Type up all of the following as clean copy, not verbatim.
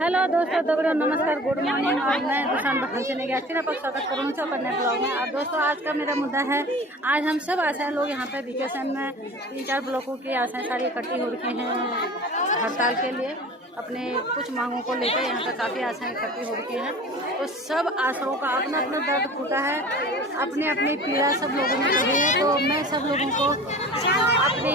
Hello दोस्तों, दगड़ियों नमस्कार, गुड मॉर्निंग। और मैं दुकान भाषण स्वागत करूँ अपने ब्लॉग में। और दोस्तों, आज का मेरा मुद्दा है, आज हम सब आशाएं लोग यहाँ पे वेकेशन में 3-4 ब्लॉकों की आशाएं सारी इकट्ठी हो रखी हैं हड़ताल के लिए। अपने कुछ मांगों को लेकर यहाँ पे काफ़ी आशाएं इकट्ठी हो रखी हैं। तो सब आशाओं का अपना अपना दर्द फूटा है, अपनी अपनी पीड़ा सब लोगों ने कही है। तो मैं सब लोगों को अपनी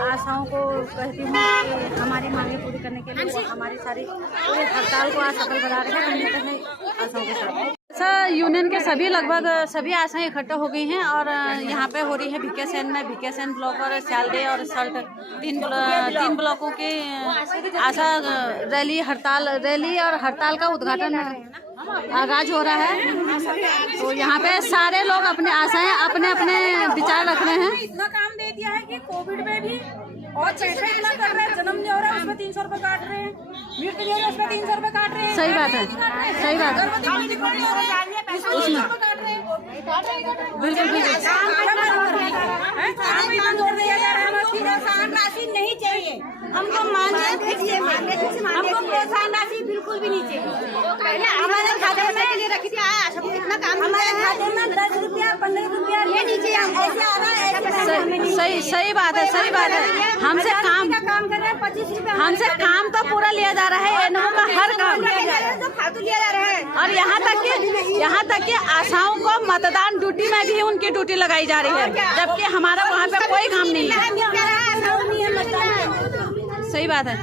आशाओं को कहती हूँ कि हमारी मांगे पूरी करने के लिए वो हमारी सारी पूरी हड़ताल को आज सफल बना रहे हैं कहीं ना कहीं आशाओं के साथ। सर, यूनियन के सभी लगभग सभी आशाएं इकट्ठा हो गई हैं और यहाँ पे हो रही है वीकेशन में वीकेशन ब्लॉक और स्यालदे और सल्ट तीन ब्लॉकों की आशा रैली और हड़ताल का उद्घाटन आगाज हो रहा है। तो यहाँ पे सारे लोग अपने आशाएं अपने अपने विचार रख रहे हैं। इतना काम दे दिया है कि कोविड में भी और पैसा इतना कर रहे हैं, जन्म नहीं हो रहा है उसमें 300 रुपए काट रहे हैं, मृत्यु नहीं हो रहा है उसमें 300 रुपए काट रहे हैं। सही बात है, सही बात है। प्रोत्साहन राशि नहीं चाहिए हमको, मांगे हमको प्रोत्साहन राशि बिल्कुल भी नहीं चाहिए। पहले हमारे खाते में के लिए रखी थी, कितना काम हमारे खाते में 10 रुपया 15 रुपया ले लीजिए, हम ऐसे आ रहा है। सही बात है, सही बात है। हमसे काम कर रहे हैं 25 रुपया, हमसे काम तो पूरा लिया जा रहा है, एनओ का हर काम फालतू लिया जा रहा है। और यहाँ तक कि आशाओं को मतदान ड्यूटी में भी उनकी ड्यूटी लगाई जा रही है, जबकि हमारा वहाँ पे कोई काम नहीं है। सही बात है।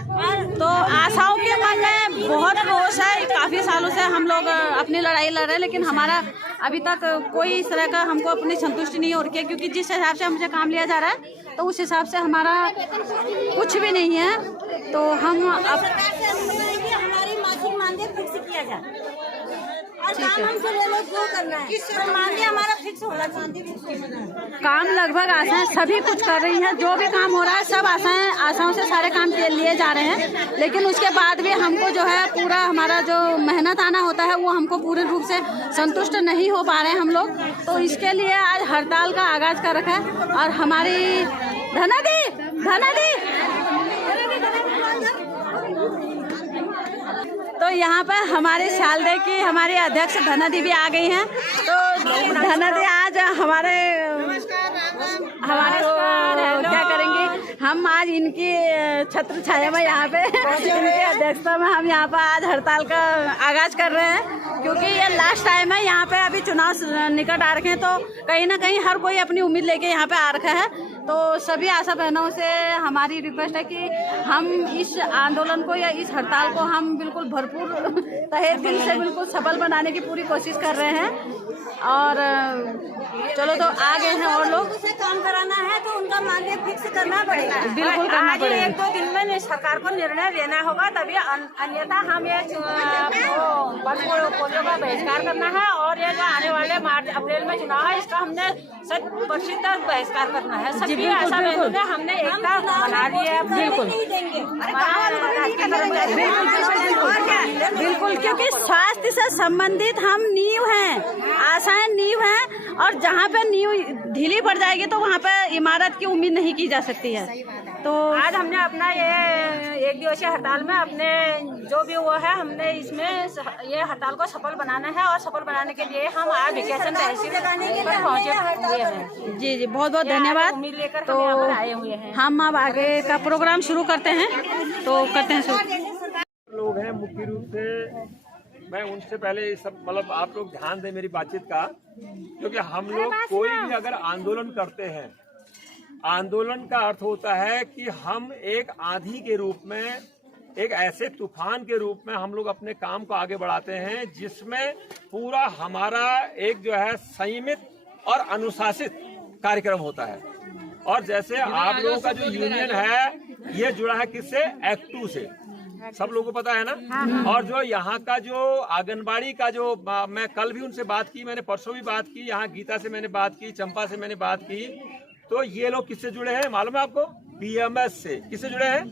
तो आशाओं के मन में बहुत रोष है, काफी सालों से हम लोग अपनी लड़ाई लड़ रहे हैं, लेकिन हमारा अभी तक कोई इस तरह का हमको अपनी संतुष्टि नहीं हो रही है, क्योंकि जिस हिसाब से हमसे काम लिया जा रहा है तो उस हिसाब से हमारा कुछ भी नहीं है। तो हम हमारी मासिक मानदेय फिक्स किया जाए और काम हमसे ले लो जो करना है, मानदेय हमारा फिक्स होना चाहिए। काम लगभग आशाएं सभी कुछ कर रही हैं, जो भी काम हो रहा है सब आशाओं से सारे काम लिए जा रहे हैं, लेकिन उसके बाद भी हमको जो है पूरा हमारा जो मेहनत आना होता है वो हमको पूरे रूप से संतुष्ट नहीं हो पा रहे हैं हम लोग। तो इसके लिए आज हड़ताल का आगाज कर रखा है। और हमारी धना दी तो यहाँ पर हमारे स्यालदे की हमारी अध्यक्ष धना दी भी आ गई हैं। तो धना दी आज हमारे क्या करेंगे, हम आज इनकी छत्र छाया में यहाँ पे इनकी अध्यक्षता में हम यहाँ पर आज हड़ताल का आगाज कर रहे हैं, क्योंकि ये लास्ट टाइम है। यहाँ पे अभी चुनाव निकट आ रखे हैं, तो कहीं ना कहीं हर कोई अपनी उम्मीद लेके यहाँ पे आ रखा है। तो सभी आशा बहनों से हमारी रिक्वेस्ट है कि हम इस आंदोलन को या इस हड़ताल को हम बिल्कुल भरपूर तहे दिल से बिल्कुल सफल बनाने की पूरी कोशिश कर रहे हैं। और चलो, तो आ गए हैं और लोग से काम कराना है तो उनका मांगे फिक्स करना पड़ेगा, बिल्कुल करना पड़ेगा। 1-2 दिन में सरकार को निर्णय लेना होगा, तभी अन्यथा हम ये पोलियो का बहिष्कार करना है। और ये जो आने वाले मार्च अप्रैल में चुनाव है, इसका हमने 100% बहिष्कार करना है। सभी आशा बहनों ने हमने एकता बना दी है। बिल्कुल, क्योंकि स्वास्थ्य से संबंधित हम नींव हैं, आशाएं नींव हैं, और जहाँ पे नींव ढीली पड़ जाएगी तो वहाँ पे इमारत की उम्मीद नहीं की जा सकती है। तो आज हमने अपना ये 1 दिवसीय हड़ताल में अपने जो भी हुआ है, हमने इसमें ये हड़ताल को सफल बनाना है। और सफल बनाने के लिए हम आज वेकेशन तहसील पर पहुँचे हुए हैं। जी, बहुत बहुत धन्यवाद। उम्मीद लेकर तो आए हुए हैं। हम अब आगे का प्रोग्राम शुरू करते हैं, तो करते हैं शुरू। लोग हैं मुख्य रूप से, मैं उनसे पहले सब मतलब आप लोग ध्यान दें मेरी बातचीत का, क्योंकि हम लोग कोई भी अगर आंदोलन करते हैं, आंदोलन का अर्थ होता है कि हम एक आंधी के रूप में, एक ऐसे तूफान के रूप में हम लोग अपने काम को आगे बढ़ाते हैं, जिसमें पूरा हमारा एक जो है संयमित और अनुशासित कार्यक्रम होता है। और जैसे आप लोगों का जो यूनियन है ये जुड़ा है किससे, एक्ट 2 से, सब लोगों को पता है ना। और जो यहाँ का जो आंगनबाड़ी का जो मैं कल भी उनसे बात की, मैंने परसों भी बात की, यहाँ गीता से मैंने बात की, चंपा से मैंने बात की। तो ये लोग किससे जुड़े हैं मालूम है आपको, बीएमएस से। किससे जुड़े हैं?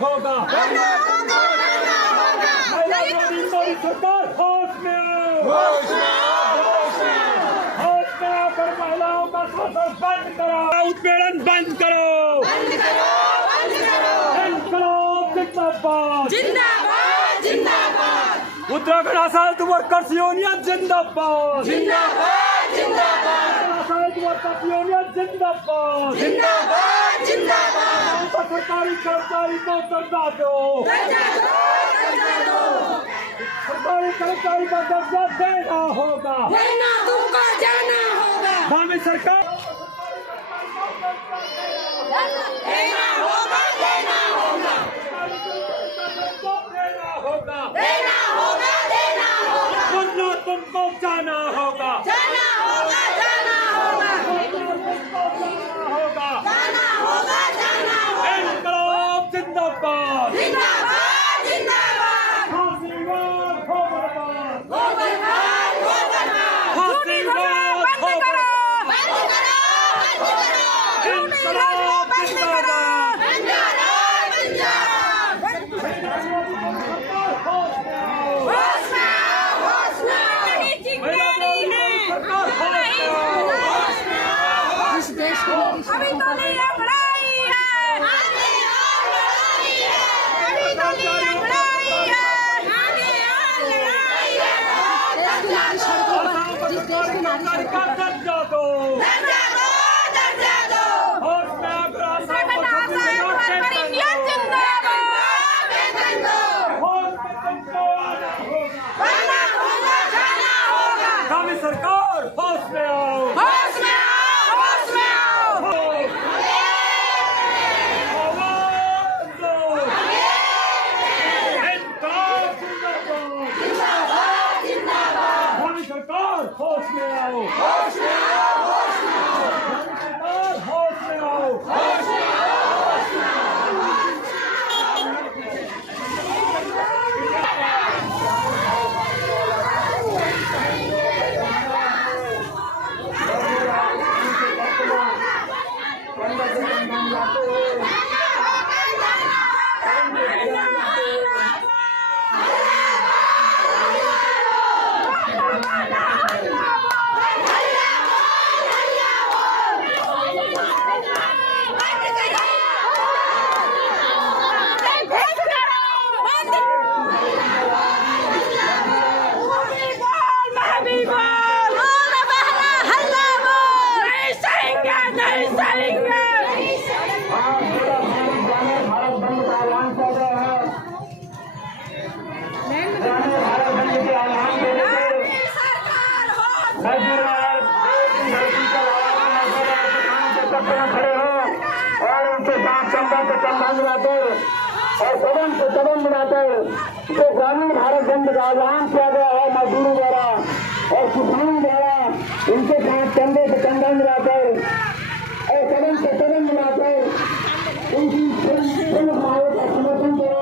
होगा। मोदी सरकार होश में आओ, होश में आकर महिलाओं का शोषण बंद करो, उत्पीड़न बंद करो। जिंदाबाद जिंदाबाद। उत्तराखंड आसाम वर्कर्स यूनियन जिंदाबाद, जिंदाबाद जिंदाबाद। आसाम वर्कर्स यूनियन जिंदाबाद, जिंदाबाद जिंदाबाद। सरकारी कर्मचारी को दर्जा दो, सरकारी कर्मचारी को दर्जा देना होगा, वरना तुमको जाना होगा। भावी सरकार देना होगा देना होगा देना होगा, देना होगा देना होगा। वरना तुमको जाना होगा, जाना होगा जाना होगा होगा। जाना होगा जाना होगा। इनकलाब जिंदाबाद, जिंदाबाद जिंदाबाद। फांसीवाद खोबरबाद, गोबरबाद गोबरबाद। फांसीवाद खोबरबाद, बंद करो बंद करो। इनकलाब जिंदाबाद। बंद करो बंद करो। होश में आओ होश में आओ। चिंगारी है जिस देश को अभी तो नहीं लड़ाई है, आगे और लड़ाई है। अभी तो नहीं लड़ाई है, आगे और लड़ाई है। देश की नारी सड़कों पर, जिस देश की नारी सड़कों पर दर्जा दो, दर्जा दो दर्जा दो। होश में आकर आसाम इंडियन जिंदाबाद। वेतन दो, होश में तुमको आना होगा, वरना तुमको जाना होगा। भावी सरकार होश में आओ, होश में आओ होश में आओ। आवाज दो, इनकलाब जिंदाबाद, जिंदाबाद जिंदाबाद। भावी सरकार होश में आओ, होश में आओ होश में आओ। भावी सरकार होश में आओ। होश में आओ होश में आओ। और कदम से कदम मिलाकर जो ग्रामीण भारत बंद का आह्वान किया गया है मजदूरों द्वारा और किसानों द्वारा, इनके साथ कंधे से कंधा मिलाकर और कदम से कदम मिलाकर उनकी मांगों का समर्थन करें।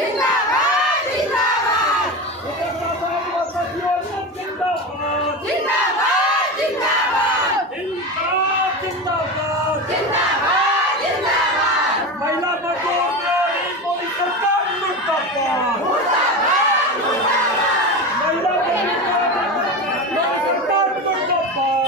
जिंदाबाद जिंदाबाद जिंदाबाद जिंदाबाद जिंदाबाद जिंदाबाद जिंदाबाद जिंदाबाद महिला मजदूर मोदी सरकार मुर्दाबाद महिला सरकार मुर्दाबाद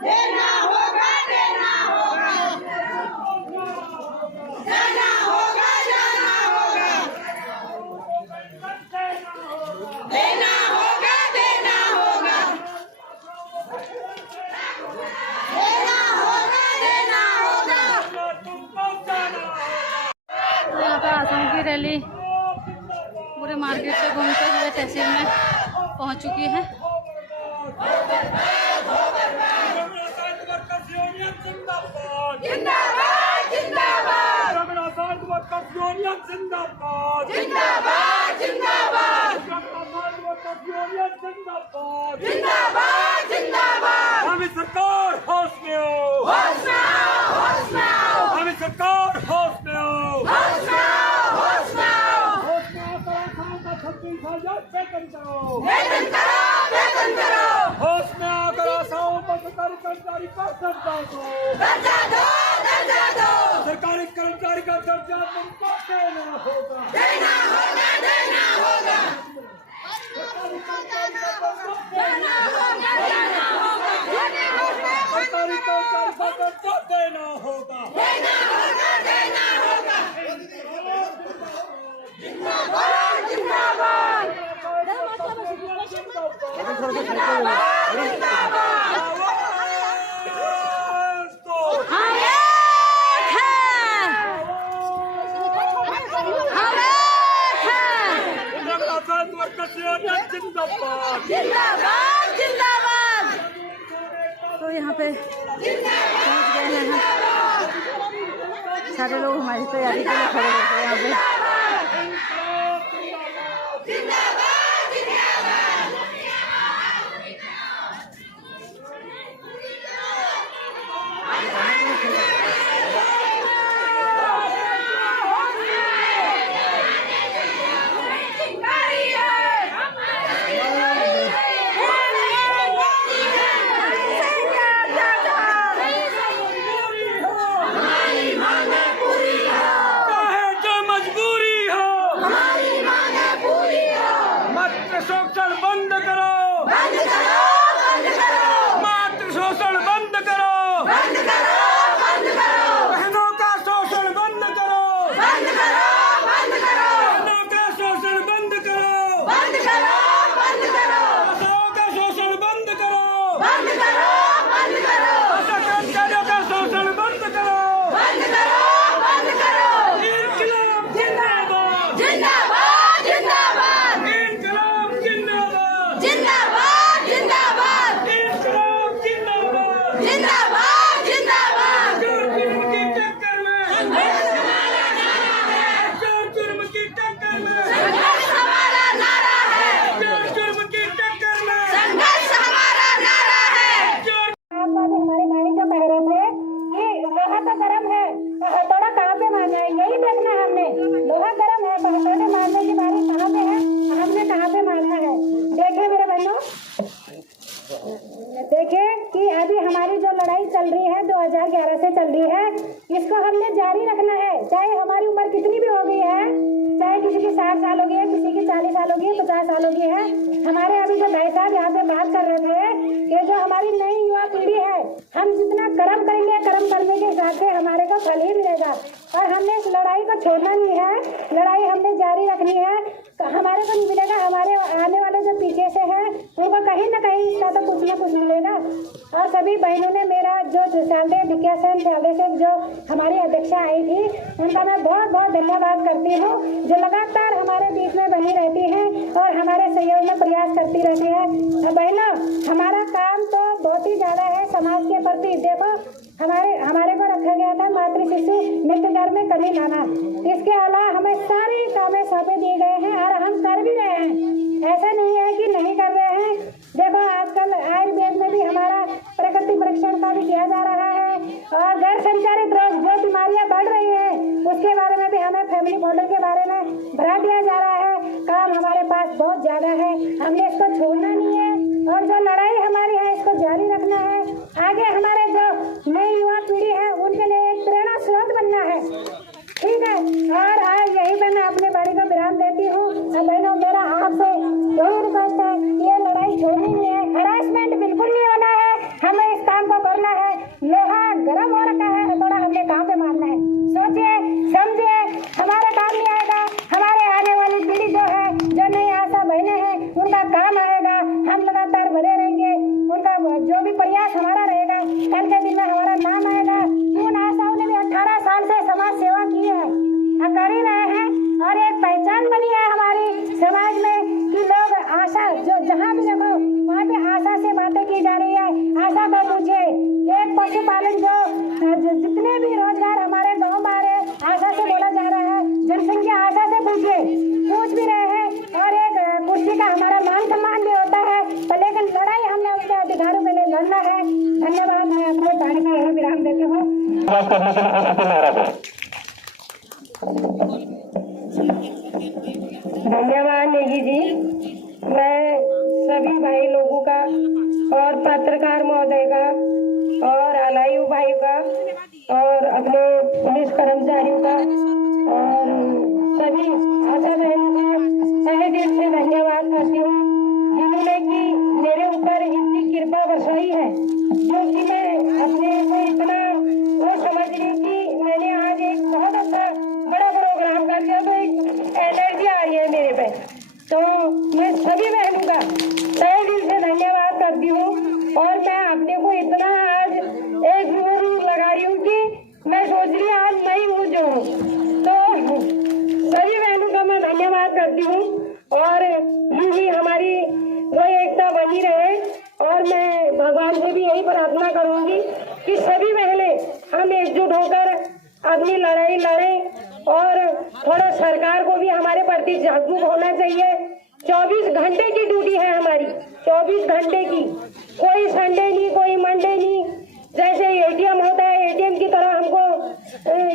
देना होगा देना होगा जाना होगा जाना होगा देना होगा देना होगा देना होगा देना होगा यहाँ पे आसाम की रैली पूरे मार्केट से घूमते हुए तहसील में पहुँच चुकी है। जिंदाबाद जिंदाबाद जिंदाबाद जिंदाबाद जिंदाबाद जिंदाबाद जिंदाबाद हमें सरकार होश में हो होश में आओ होश में आओ हमें सरकार होश में हो होश में आओ होश में आओ होश में आकर आसाम का 36,000 वेतन करो वेतन करो वेतन करो होश में आकर आसाम का सरकारी कर्मचारी का दर्जा दो दर्जा दो दर्जा दो सरकारी कर्मचारी का दर्जा तुमको देना होगा देना होगा देना होगा सरकारी कर्मचारी का दर्जा देना होगा देना होगा सरकारी कर्मचारी का दर्जा देना होगा देना होगा देना होगा जिंदाबाद जिंदाबाद जिंदाबाद हम एक हैं, हम एक हैं। जिंदाबाद जिंदाबाद जिंदाबाद तो यहाँ पे पहुँच गए हैं हम। सारे लोग हमारी तैयारी के लिए खड़े रहते हैं यहाँ पे। जिंदाबाद जिंदाबाद चाहे जो मजबूरी हो हमारी मांगे पूरी हो मातृ शोषण बंद करो बंद करो बंद करो मातृ शोषण बंद करो बंद करो बंद करो बहनों का शोषण बंद करो बंद करो बंद करो बहनों का शोषण बंद करो बंद करो बंद करो आशाओं का शोषण बंद करो बंद करो बंद करो आशा कर्मचारियों का शोषण बंद करो बंद करो बंद करो इनकलाब जिंदाबाद जिंदाबाद जिंदाबाद इनकलाब जिंदाबाद जिंदाबाद जिंदाबाद इनकलाब जिंदाबाद जिंदाबाद जिंदाबाद चोर जुर्म की टक्कर में चोर जुर्म की टक्कर में संघर्ष हमारा नारा है चोर जुर्म की टक्कर में संघर्ष हमारा नारा है चोर हमारे भाई जो कह रहे थे कि लोहा तो गर्म है तो हथौड़ा कहाँ पे मारना है, यही देखना है हमने। लोहा गर्म है तो हथौड़े मारने की बारी कहाँ पे है, हमने कहाँ पे मारना है। देखे मेरे बहनों, देखे कि अभी हमारी जो लड़ाई चल रही है 2011 से चल रही है, इसको हमने जारी रखना है। चाहे हमारी उम्र कितनी भी हो गई है, चाहे किसी की 60 साल हो गई है, किसी की 40 साल हो गई है, 50 साल हो गई है। हमारे अभी जो भाई साहब यहाँ पे बात कर रहे थे कि जो हमारी नई युवा पीढ़ी है, हम जितना कर्म करेंगे, कर्म करने के हिसाब से हमारे को फल ही मिलेगा। और हमने इस लड़ाई को छोड़ना नहीं है, लड़ाई हमने जारी रखनी है। हमारे को नहीं मिलेगा, हमारे आने वाले जो नीचे से हैं उनको कहीं ना कहीं इसका तो कुछ ना कुछ मिलेगा। और सभी बहनों ने मेरा जो शालदे विज्ञासन शालदे से जो हमारी अध्यक्षा आई थी उनका मैं बहुत बहुत धन्यवाद करती हूँ, जो लगातार हमारे बीच में बनी रहती हैं और हमारे सहयोग में प्रयास करती रहती है। बहनों, हमारा काम तो बहुत ही ज़्यादा है समाज के प्रति। देखो हमारे को रखा गया था मातृ शिशु मृत्यु दर में कमी लाना, इसके अलावा हमें सारे कामें सौंपे दिए गए हैं और हम कर भी रहे हैं, ऐसा नहीं है कि नहीं कर रहे हैं। देखो आजकल आयुर्वेद में भी हमारा प्रकृति परीक्षण का भी किया जा रहा है और गैर संचारित रोग जो बीमारियां बढ़ रही हैं उसके बारे में भी हमें फैमिली मॉडल के बारे में बढ़ा दिया जा रहा है। काम हमारे पास बहुत ज़्यादा है, हमने इसको छोड़ना नहीं है और जो लड़ाई हमारी है इसको जारी रखना है। आगे हमारे जो नई युवा पीढ़ी है उनके लिए एक प्रेरणा स्रोत बनना है, ठीक है। और आज यही पर मैं अपने बाड़ी को विराम देती हूँ। बहनों, मेरा आपसे यही रिक्वेस्ट है, ये लड़ाई छोड़नी नहीं है, हरासमेंट बिल्कुल नहीं होना है, हमें इस काम को करना है। लोहा गर्म हो रखा है, थोड़ा हमने काम पे मारना है। सोचिए समझिए, हमारा काम नहीं आएगा, हमारे आने वाली पीढ़ी जो है, जो नई आशा बहनें हैं उनका काम आएगा। हम लगातार बने रहेंगे, उनका जो भी प्रयास हमारा रहेगा कल के दिन में हमारा नाम आएगा। उन आशाओं ने भी 18 साल से समाज सेवा की है, कर ही रहे हैं और एक पहचान बनी है हमारी समाज में कि लोग आशा, जो जहाँ भी देखो वहाँ पे आशा से बातें की जा रही है। आशा को पूछे, एक पशुपालन जो जितने भी रोजगार हमारे गाँव में आ रहे हैं आशा से बोला जा रहा है, जनसंख्या आशा से पूछ भी रहे हैं और एक कुर्सी का हमारा मान सम्मान भी होता है, लेकिन लड़ाई हमने उसके अधिकारों के लिए लड़ना है। धन्यवाद। मैं अपने बाड़ी का विराम देती हूँ। धन्यवाद नेगी जी। मैं सभी भाई लोगों का और पत्रकार महोदय का और अलायु भाई का और अपने पुलिस कर्मचारियों का और सभी आशा बहनों का तहे दिल से धन्यवाद करती हूँ, जिन्होंने कि मेरे ऊपर इतनी कृपा बरसाई है, क्योंकि मैं अपने को इतना वो समझ रही कि मैंने आज एक बहुत अच्छा बड़ा प्रोग्राम कर दिया, तो एक एनर्जी आ रही है मेरे पे। तो मैं सभी बहनों का तहे दिल से धन्यवाद करती हूँ और मैं अपने को इतना आज एक रूह लगा रही हूँ कि मैं सोच रही आज मैं ही हूँ जो हूँ। तो सभी बहनों का मैं धन्यवाद करती हूँ और यूं ही हमारी वो एकता बनी रहे और मैं भगवान से भी यही प्रार्थना करूँगी कि सभी बहनें हम एकजुट होकर अपनी लड़ाई लड़ें और थोड़ा सरकार को भी हमारे प्रति जागरूक होना चाहिए। 24 घंटे की ड्यूटी है हमारी, 24 घंटे की, कोई संडे नहीं, कोई मंडे नहीं। जैसे एटीएम होता है, एटीएम की तरह हमको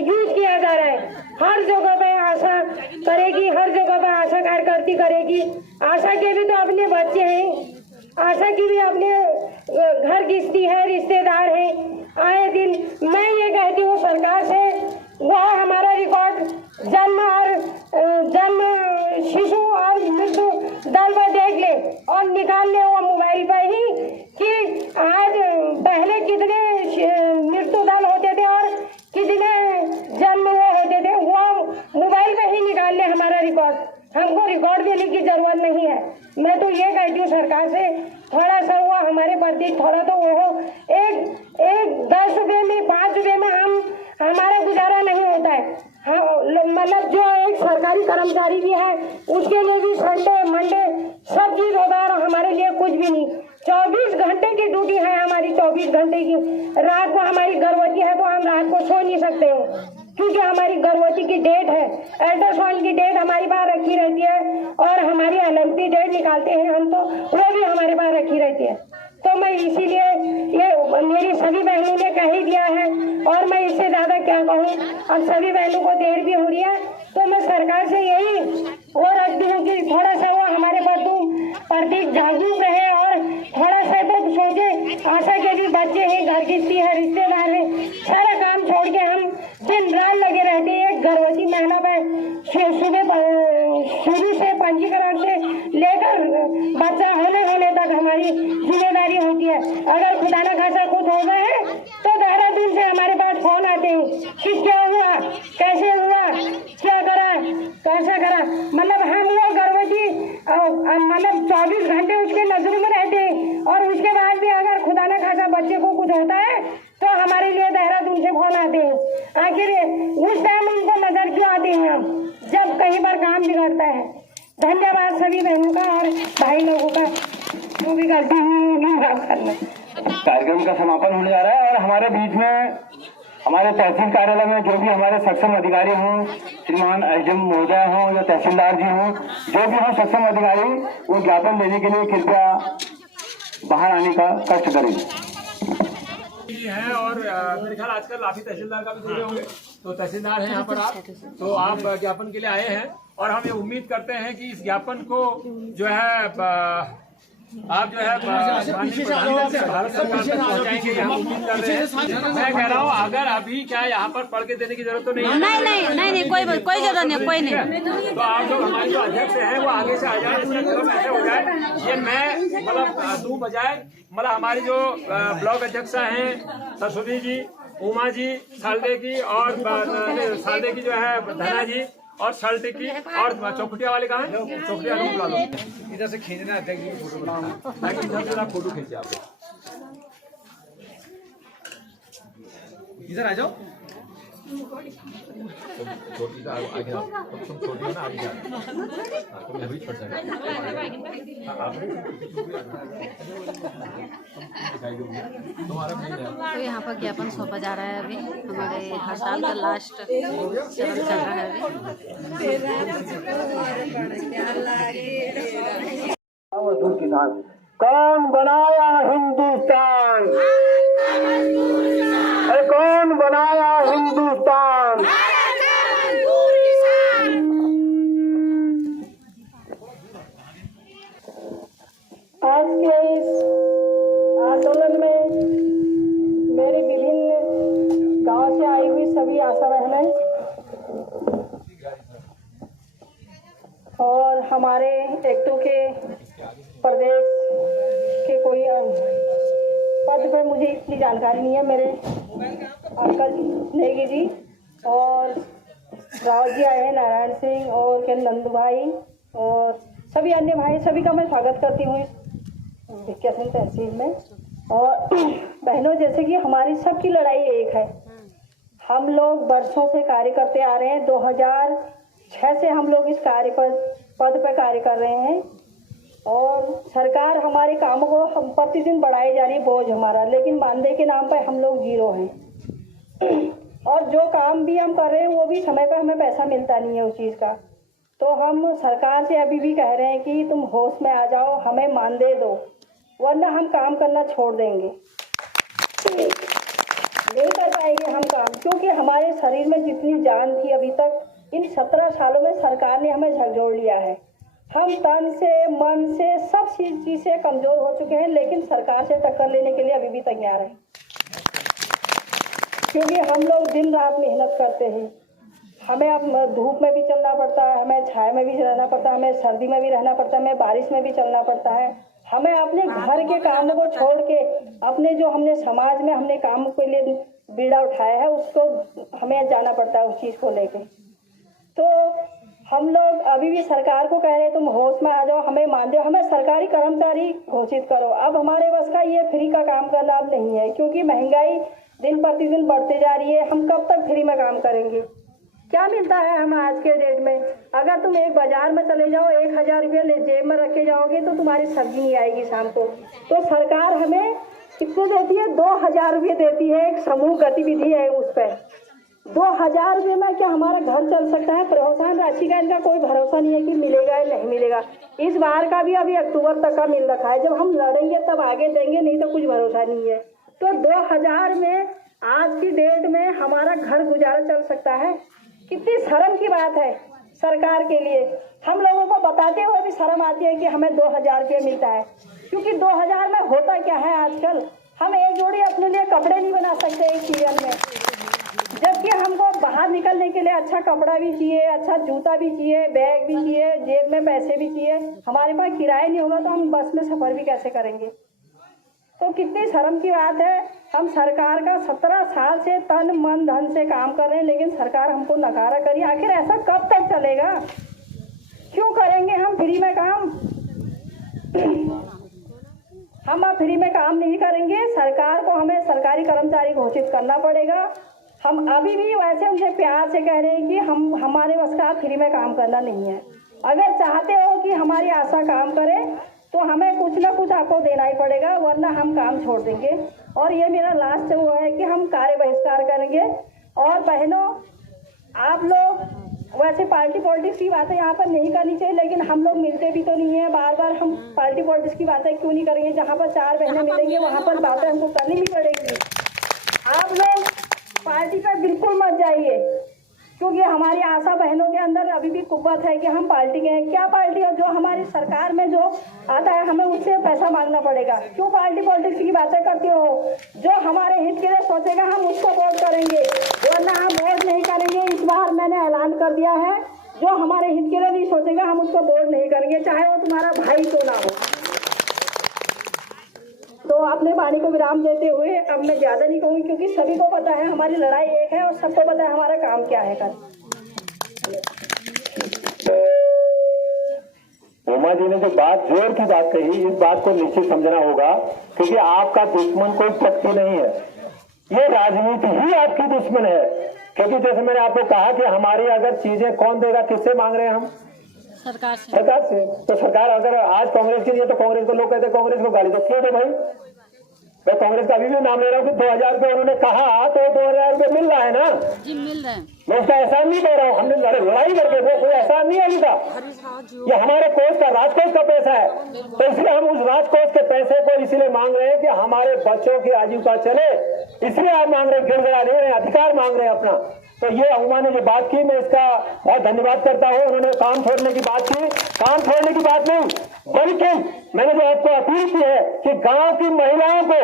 यूज किया जा रहा है। हर जगह पे आशा करेगी, हर जगह पे आशा कार्यकर्ती करेगी। आशा के भी तो अपने बच्चे हैं, आशा की भी अपने घर गृहस्थी है, रिश्तेदार है। आए दिन मैं ये कहती हूँ सरकार से, वह हमारा रिकॉर्ड जन्म शिशु और मृत्यु दल में देख ले और निकाल ले वो मोबाइल पर ही कि आज पहले कितने मृत्यु दल होते थे और कितने जन्म वो होते थे, वो मोबाइल पे ही निकाल ले हमारा रिकॉर्ड। हमको रिकॉर्ड देने की जरूरत नहीं है। मैं तो ये कहती हूँ सरकार से, थोड़ा सा वो हमारे प्रति थोड़ा तो वो हो। एक 10 रुपये में 5 रुपये में हमारा गुजारा नहीं होता है। मतलब जो एक सरकारी कर्मचारी भी है उसके लिए भी संडे मंडे सब चीज होता है और हमारे लिए कुछ भी नहीं। 24 घंटे की ड्यूटी है हमारी, 24 घंटे की। रात को हमारी गर्भवती है तो हम रात को सो नहीं सकते हैं, क्योंकि हमारी गर्भवती की डेट है, अल्ट्रासाउंड की डेट हमारे पास रखी रहती है और हमारी एलएमपी डेट निकालते हैं हम, तो वो भी हमारे पास रखी रहती है। तो मैं इसीलिए ये मेरी सभी बहनों ने कह ही दिया है और मैं इससे ज़्यादा क्या कहूँ। अब सभी बहनों को देर भी हो रही है, तो मैं सरकार से यही वो रखती हूँ कि थोड़ा सा वो हमारे प्रति जागरूक रहे और थोड़ा सा तो सोचे। आशा के भी बच्चे हैं, घर गृहस्थी है, रिश्तेदार है, सारा काम छोड़ के हम दिन रात लगे रहते हैं। एक गर्भवती महिला पर शुरू से पंजीकरण से लेकर बच्चा होने तक हमारी जिम्मेदारी होती है। अगर खुदा न खासा कुछ हो गए तो देहरादून से हमारे पास फोन आते हैं कि क्या हुआ, कैसे हुआ, क्या करा, कैसा करा। मतलब हम लोग गर्भवती मतलब 24 घंटे उसके नजर में रहते हैं। और उसके बाद भी अगर खुदा न खासा बच्चे को कुछ होता है तो हमारे लिए देहरादून से फोन आते हैं। आखिर उस टाइम उनको नजर क्यों आते हैं हम, जब कहीं पर काम बिगड़ता है। धन्यवाद सभी बहनों का और भाई लोगों का, जो भी करते हैं माफ करना। कार्यक्रम का समापन होने जा रहा है और हमारे बीच में हमारे तहसील कार्यालय में जो भी हमारे सक्षम अधिकारी हों, श्रीमान एसडीएम महोदय हों या तहसीलदार जी हों, जो भी हों सक्षम अधिकारी, वो ज्ञापन देने के लिए कृपया बाहर आने का कष्ट करें। है और मेरे ख्याल आजकल आप ही तहसीलदार का भी दे रहे होंगे, तो तहसीलदार हैं यहाँ पर आप, तो आप ज्ञापन के लिए आए हैं और हम ये उम्मीद करते हैं कि इस ज्ञापन को जो है आप जो है भारत सरकार तक पहुँचाएंगे, हम उम्मीद कर रहे हैं। मैं कह रहा हूँ अगर अभी क्या यहाँ पर पढ़ के देने की जरूरत तो नहीं है। नहीं कोई जरूरत नहीं, कोई नहीं। तो आप लोग हमारे जो अध्यक्ष हैं वो आगे से आ जाए, इसका मतलब ऐसे हो जाए ये मैं मतलब दू बजाय मतलब हमारी जो ब्लॉक अध्यक्षा हैं सरस्वती जी, उमा जी सालदे की और सालदे की जो है धना जी और सल्ट की और चौखटिया वाले कहाँ हैं, चौखटिया को बुला लो। इधर से खींचना अध्यक्ष जी की फोटो ताकि इधर से आप फोटो खींचे। आप इधर आ जाओ, छोटी आगे तुम छोटी हो ना, आगे तुम अभी छोड़ सकते। तो यहाँ पर ज्ञापन सौंपा जा रहा है। अभी हमारे हड़ताल का लास्ट चरण चल रहा है अभी। किसान कौन बनाया हिंदुस्तान, अरे कौन बनाया हिंदुस्तान। आज के इस आंदोलन में मेरी विभिन्न गांव से आई हुई सभी आशा बहनें और हमारे एक्टो के प्रदेश के कोई पद पे मुझे इतनी जानकारी नहीं है। मेरे अंकल नेगी जी और रावत जी आए हैं, नारायण सिंह और के नंदू भाई और सभी अन्य भाई, सभी का मैं स्वागत करती हूँ भिक्कियासैन तहसील में। और बहनों, जैसे कि हमारी सबकी लड़ाई एक है, हम लोग वर्षों से कार्य करते आ रहे हैं। 2006 से हम लोग इस पद पर कार्य कर रहे हैं और सरकार हमारे कामों को हम प्रतिदिन बढ़ाई जा रही है, बोझ हमारा, लेकिन मानदेय के नाम पर हम लोग जीरो हैं। और जो काम भी हम कर रहे हैं वो भी समय पर हमें पैसा मिलता नहीं है उस चीज़ का। तो हम सरकार से अभी भी कह रहे हैं कि तुम होश में आ जाओ, हमें मानदेय दो, वरना हम काम करना छोड़ देंगे, नहीं कर पाएंगे हम काम। क्योंकि हमारे शरीर में जितनी जान थी अभी तक, इन 17 सालों में सरकार ने हमें झकझोर लिया है। हम तन से मन से सब चीज़ से कमज़ोर हो चुके हैं, लेकिन सरकार से टक्कर लेने के लिए अभी भी तैयार हैं। क्योंकि हम लोग दिन रात मेहनत करते हैं, हमें अब धूप में भी चलना पड़ता है, हमें छाया में भी रहना पड़ता है, हमें सर्दी में भी रहना पड़ता है, हमें बारिश में भी चलना पड़ता है। हमें अपने घर के कामों को छोड़ के अपने जो हमने समाज में हमने काम के लिए बीड़ा उठाया है उसको हमें जाना पड़ता है उस चीज़ को लेके। तो हम लोग अभी भी सरकार को कह रहे हैं तुम होश में आ जाओ, हमें मान दो, हमें सरकारी कर्मचारी घोषित करो। अब हमारे बस का ये फ्री का काम करना अब नहीं है, क्योंकि महंगाई दिन प्रतिदिन बढ़ते जा रही है। हम कब तक फ्री में काम करेंगे? क्या मिलता है हम आज के डेट में? अगर तुम एक बाजार में चले जाओ, 1000 रुपये जेब में रख के जाओगे तो तुम्हारी सब्जी नहीं आएगी शाम को। तो सरकार हमें कितने देती है? 2000 रुपये देती है, एक समूह गतिविधि है उस पर। 2000 रुपये में क्या हमारा घर चल सकता है? प्रोत्साहन राशि का इनका कोई भरोसा नहीं है कि मिलेगा या नहीं मिलेगा। इस बार का भी अभी अक्टूबर तक का मिल रखा है, जब हम लड़ेंगे तब आगे देंगे, नहीं तो कुछ भरोसा नहीं है। तो 2000 में आज की डेट में हमारा घर गुजारा चल सकता है? कितनी शर्म की बात है सरकार के लिए। हम लोगों को बताते हुए भी शर्म आती है कि हमें 2000 रुपये मिलता है, क्योंकि 2000 में होता क्या है आजकल? हम एक जोड़ी अपने लिए कपड़े नहीं बना सकते एक सीजन में, जबकि हमको बाहर निकलने के लिए अच्छा कपड़ा भी चाहिए, अच्छा जूता भी चाहिए, बैग भी चाहिए, जेब में पैसे भी चाहिए। हमारे पास किराया नहीं होगा तो हम बस में सफ़र भी कैसे करेंगे? तो कितनी शर्म की बात है। हम सरकार का 17 साल से तन मन धन से काम कर रहे हैं, लेकिन सरकार हमको नकारा करी। आखिर ऐसा कब तक चलेगा? क्यों करेंगे हम फ्री में काम? हम अब फ्री में काम नहीं करेंगे, सरकार को हमें सरकारी कर्मचारी घोषित करना पड़ेगा। हम अभी भी वैसे उनसे प्यार से कह रहे हैं कि हमारे बस का फ्री में काम करना नहीं है। अगर चाहते हो कि हमारी आशा काम करे तो हमें कुछ ना कुछ आपको देना ही पड़ेगा, वरना हम काम छोड़ देंगे। और ये मेरा लास्ट वो है कि हम कार्य बहिष्कार करेंगे। और बहनों, आप लोग वैसे पार्टी पॉलिटिक्स की बातें यहाँ पर नहीं करनी चाहिए, लेकिन हम लोग मिलते भी तो नहीं है। बार बार हम पार्टी पॉलिटिक्स की बातें क्यों नहीं करेंगे? जहाँ पर 4 बहनें मिलेंगी वहाँ पर बातें हमको करनी भी पड़ेगी। आप लोग पार्टी पर बिल्कुल मत जाइए, क्योंकि हमारी आशा बहनों के अंदर अभी भी कुव्वत है कि हम पार्टी के हैं। क्या पार्टी है? जो हमारी सरकार में जो आता है हमें उससे पैसा मांगना पड़ेगा। क्यों पार्टी पॉलिटिक्स की बातें करते हो? जो हमारे हित के लिए सोचेगा हम उसको वोट करेंगे, वरना हम वोट नहीं करेंगे। इस बार मैंने ऐलान कर दिया है, जो हमारे हित के लिए नहीं सोचेगा हम उसको वोट नहीं करेंगे, चाहे वो तुम्हारा भाई क्यों ना हो। तो अपने वाणी को विराम देते हुए अब मैं ज्यादा नहीं कहूँगी, क्योंकि सभी को पता है हमारी लड़ाई एक है और सबको पता है हमारा काम क्या है। कल उमा जी ने जो बात जोर की बात कही, इस बात को निश्चित समझना होगा, क्योंकि आपका दुश्मन कोई व्यक्ति नहीं है, ये राजनीति ही आपकी दुश्मन है। क्योंकि जैसे मैंने आपको कहा कि हमारी अगर चीजें कौन देगा, किससे मांग रहे हैं हम? सरकार से। तो सरकार अगर आज कांग्रेस के लिए, तो कांग्रेस को लोग कहते हैं कांग्रेस को गाली, तो क्यों दे भाई? मैं कांग्रेस का अभी भी नाम ले रहा हूँ कि 2000 रुपये उन्होंने कहा, तो 2000 रुपये मिल रहा है ना जी, मिल रहा है। मैं उसका एहसान नहीं दे रहा हूँ, हमने लड़ाई करके वो कोई एहसान नहीं है उनका। ये हमारे कोष का, राजकोष का पैसा है, तो इसलिए हम उस राजकोष के पैसे को इसलिए मांग रहे हैं कि हमारे बच्चों की आजीविका चले, इसलिए आप मांग रहे हैं, गिड़गिड़ा नहीं रहे, अधिकार मांग रहे हैं अपना। तो ये उमा ने जो बात की, मैं इसका बहुत धन्यवाद करता हूँ। उन्होंने काम छोड़ने की बात की, काम छोड़ने की बात नहीं, बल्कि मैंने जो आपको अपील की है कि गांव की महिलाओं को,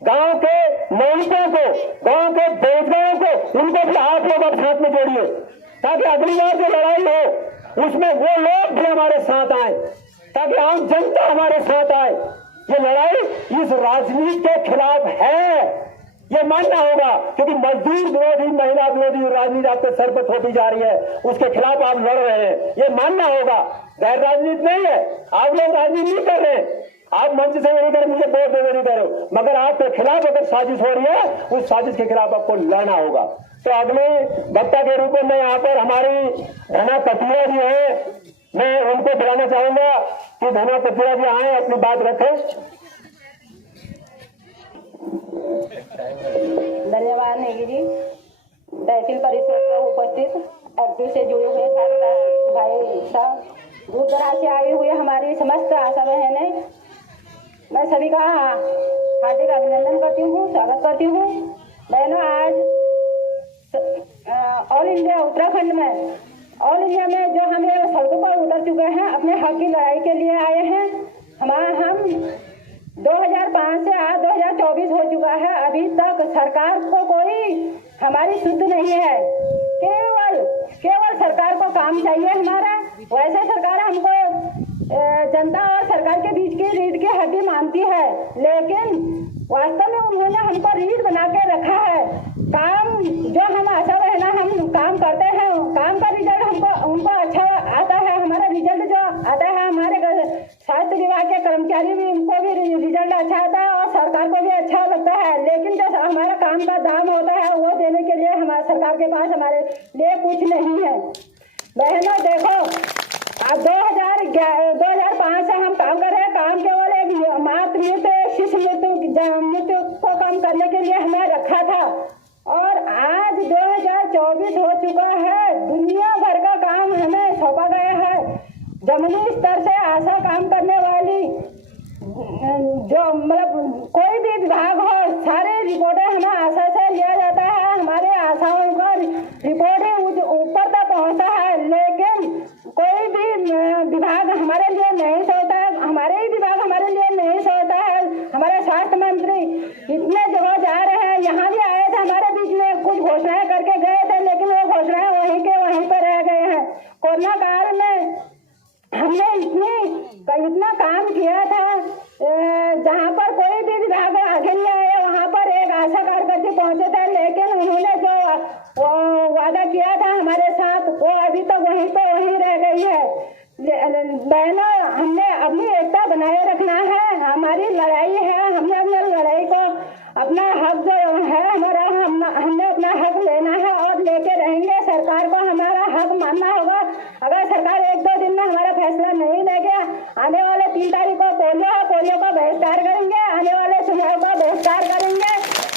गांव के नागरिकों को, गांव के बेरोजगारों को, उनको भी आप लोग अब साथ में जोड़िए, ताकि अगली बार जो लड़ाई हो उसमें वो लोग भी हमारे साथ आए, ताकि आम जनता हमारे साथ आए। ये लड़ाई इस राजनीति के खिलाफ है, ये मानना होगा, क्योंकि मजदूर विरोधी, महिला विरोधी राजनीति आपके सर पर थोपी जा रही है, उसके खिलाफ आप लड़ रहे हैं, ये मानना होगा। गैर राजनीति नहीं है, आप लोग राजनीति नहीं कर रहे हैं, आप मंच से नहीं कर, मुझे वोट देने नहीं दे रहे, मगर आपके खिलाफ अगर साजिश हो रही है, उस साजिश के खिलाफ आपको लड़ना होगा। तो अगले वक्ता के रूप में यहाँ पर हमारी धना कपूरा जी है, मैं उनको बुलाना चाहूंगा कि धना कपूरा जी आए, अपनी बात रखें। धन्यवाद नेगी जी। तहसील परिषद में उपस्थित एफडी से जुड़े हुए सारे भाई साहब, दूर दराज से आई हुई हमारी समस्त आशा बहनें, मैं सभी का हार्दिक अभिनंदन करती हूँ, स्वागत करती हूँ। बहनों, आज ऑल इंडिया उत्तराखंड में, ऑल इंडिया में जो हम सड़कों पर उतर चुके हैं, अपने हक की लड़ाई के लिए आए हैं। हम 2005 से आज 2024 हो चुका है, अभी तक सरकार को कोई हमारी शुद्ध नहीं है। केवल सरकार को काम चाहिए हमारा। वैसे सरकार हमको जनता और सरकार के बीच की रीढ़ की हड्डी मानती है, लेकिन वास्तव में उन्होंने हमको रीढ़ बना के रखा है। काम जो हम आशा बहना हम काम करते हैं, काम का रिजल्ट हमको उनको अच्छा आता है। हमारा रिजल्ट जो आता है, हमारे स्वास्थ्य विभाग के कर्मचारी भी, उनको भी रिजल्ट अच्छा आता है और सरकार को भी अच्छा लगता है, लेकिन जो हमारा काम का दाम होता है वो देने के लिए हमारे सरकार के पास हमारे लिए कुछ नहीं है। बहनों देखो, 2005 से हम काम कर रहे हैं। काम केवल एक मातृ मृत्यु, शिशु मृत्यु को कम करने के लिए हमें रखा था, और आज 2024 हो चुका है। दुनिया भर का काम हमें सौंपा गया है। जमीनी स्तर से आशा काम करने वाली जो मतलब कोई भी विभाग हो, सारे रिपोर्टें हमें आशा से लिया जाता है। हमारे आशाओं का रिपोर्टें ऊपर तक पहुंचता है, लेकिन कोई भी विभाग हमारे लिए नहीं सोचता है। हमारे ही विभाग हमारे लिए नहीं सोचता है। हमारे स्वास्थ्य मंत्री इतने जगह जा रहे हैं, यहाँ भी आए थे, हमारे बीच में कुछ घोषणाएं करके गए थे, लेकिन वो घोषणाएं वहीं के वहीं पर रह गए हैं। कोरोना काल में हमने इतना काम किया था, जहाँ पर कोई भी विभाग आगे नहीं आया, वहाँ पर एक आशा कार्यकर्ता पहुंचे थे, लेकिन उन्होंने जो वादा किया था हमारे साथ, वो अभी तक वहीं पर वहीं रह गई है। बहनों, हमने अपनी एकता बनाए अगर सरकार 1-2 दिन में हमारा फैसला नहीं देगा, आने वाले 3 तारीख को पोलियो का बहिष्कार करेंगे, आने वाले चुनाव का बहिष्कार करेंगे।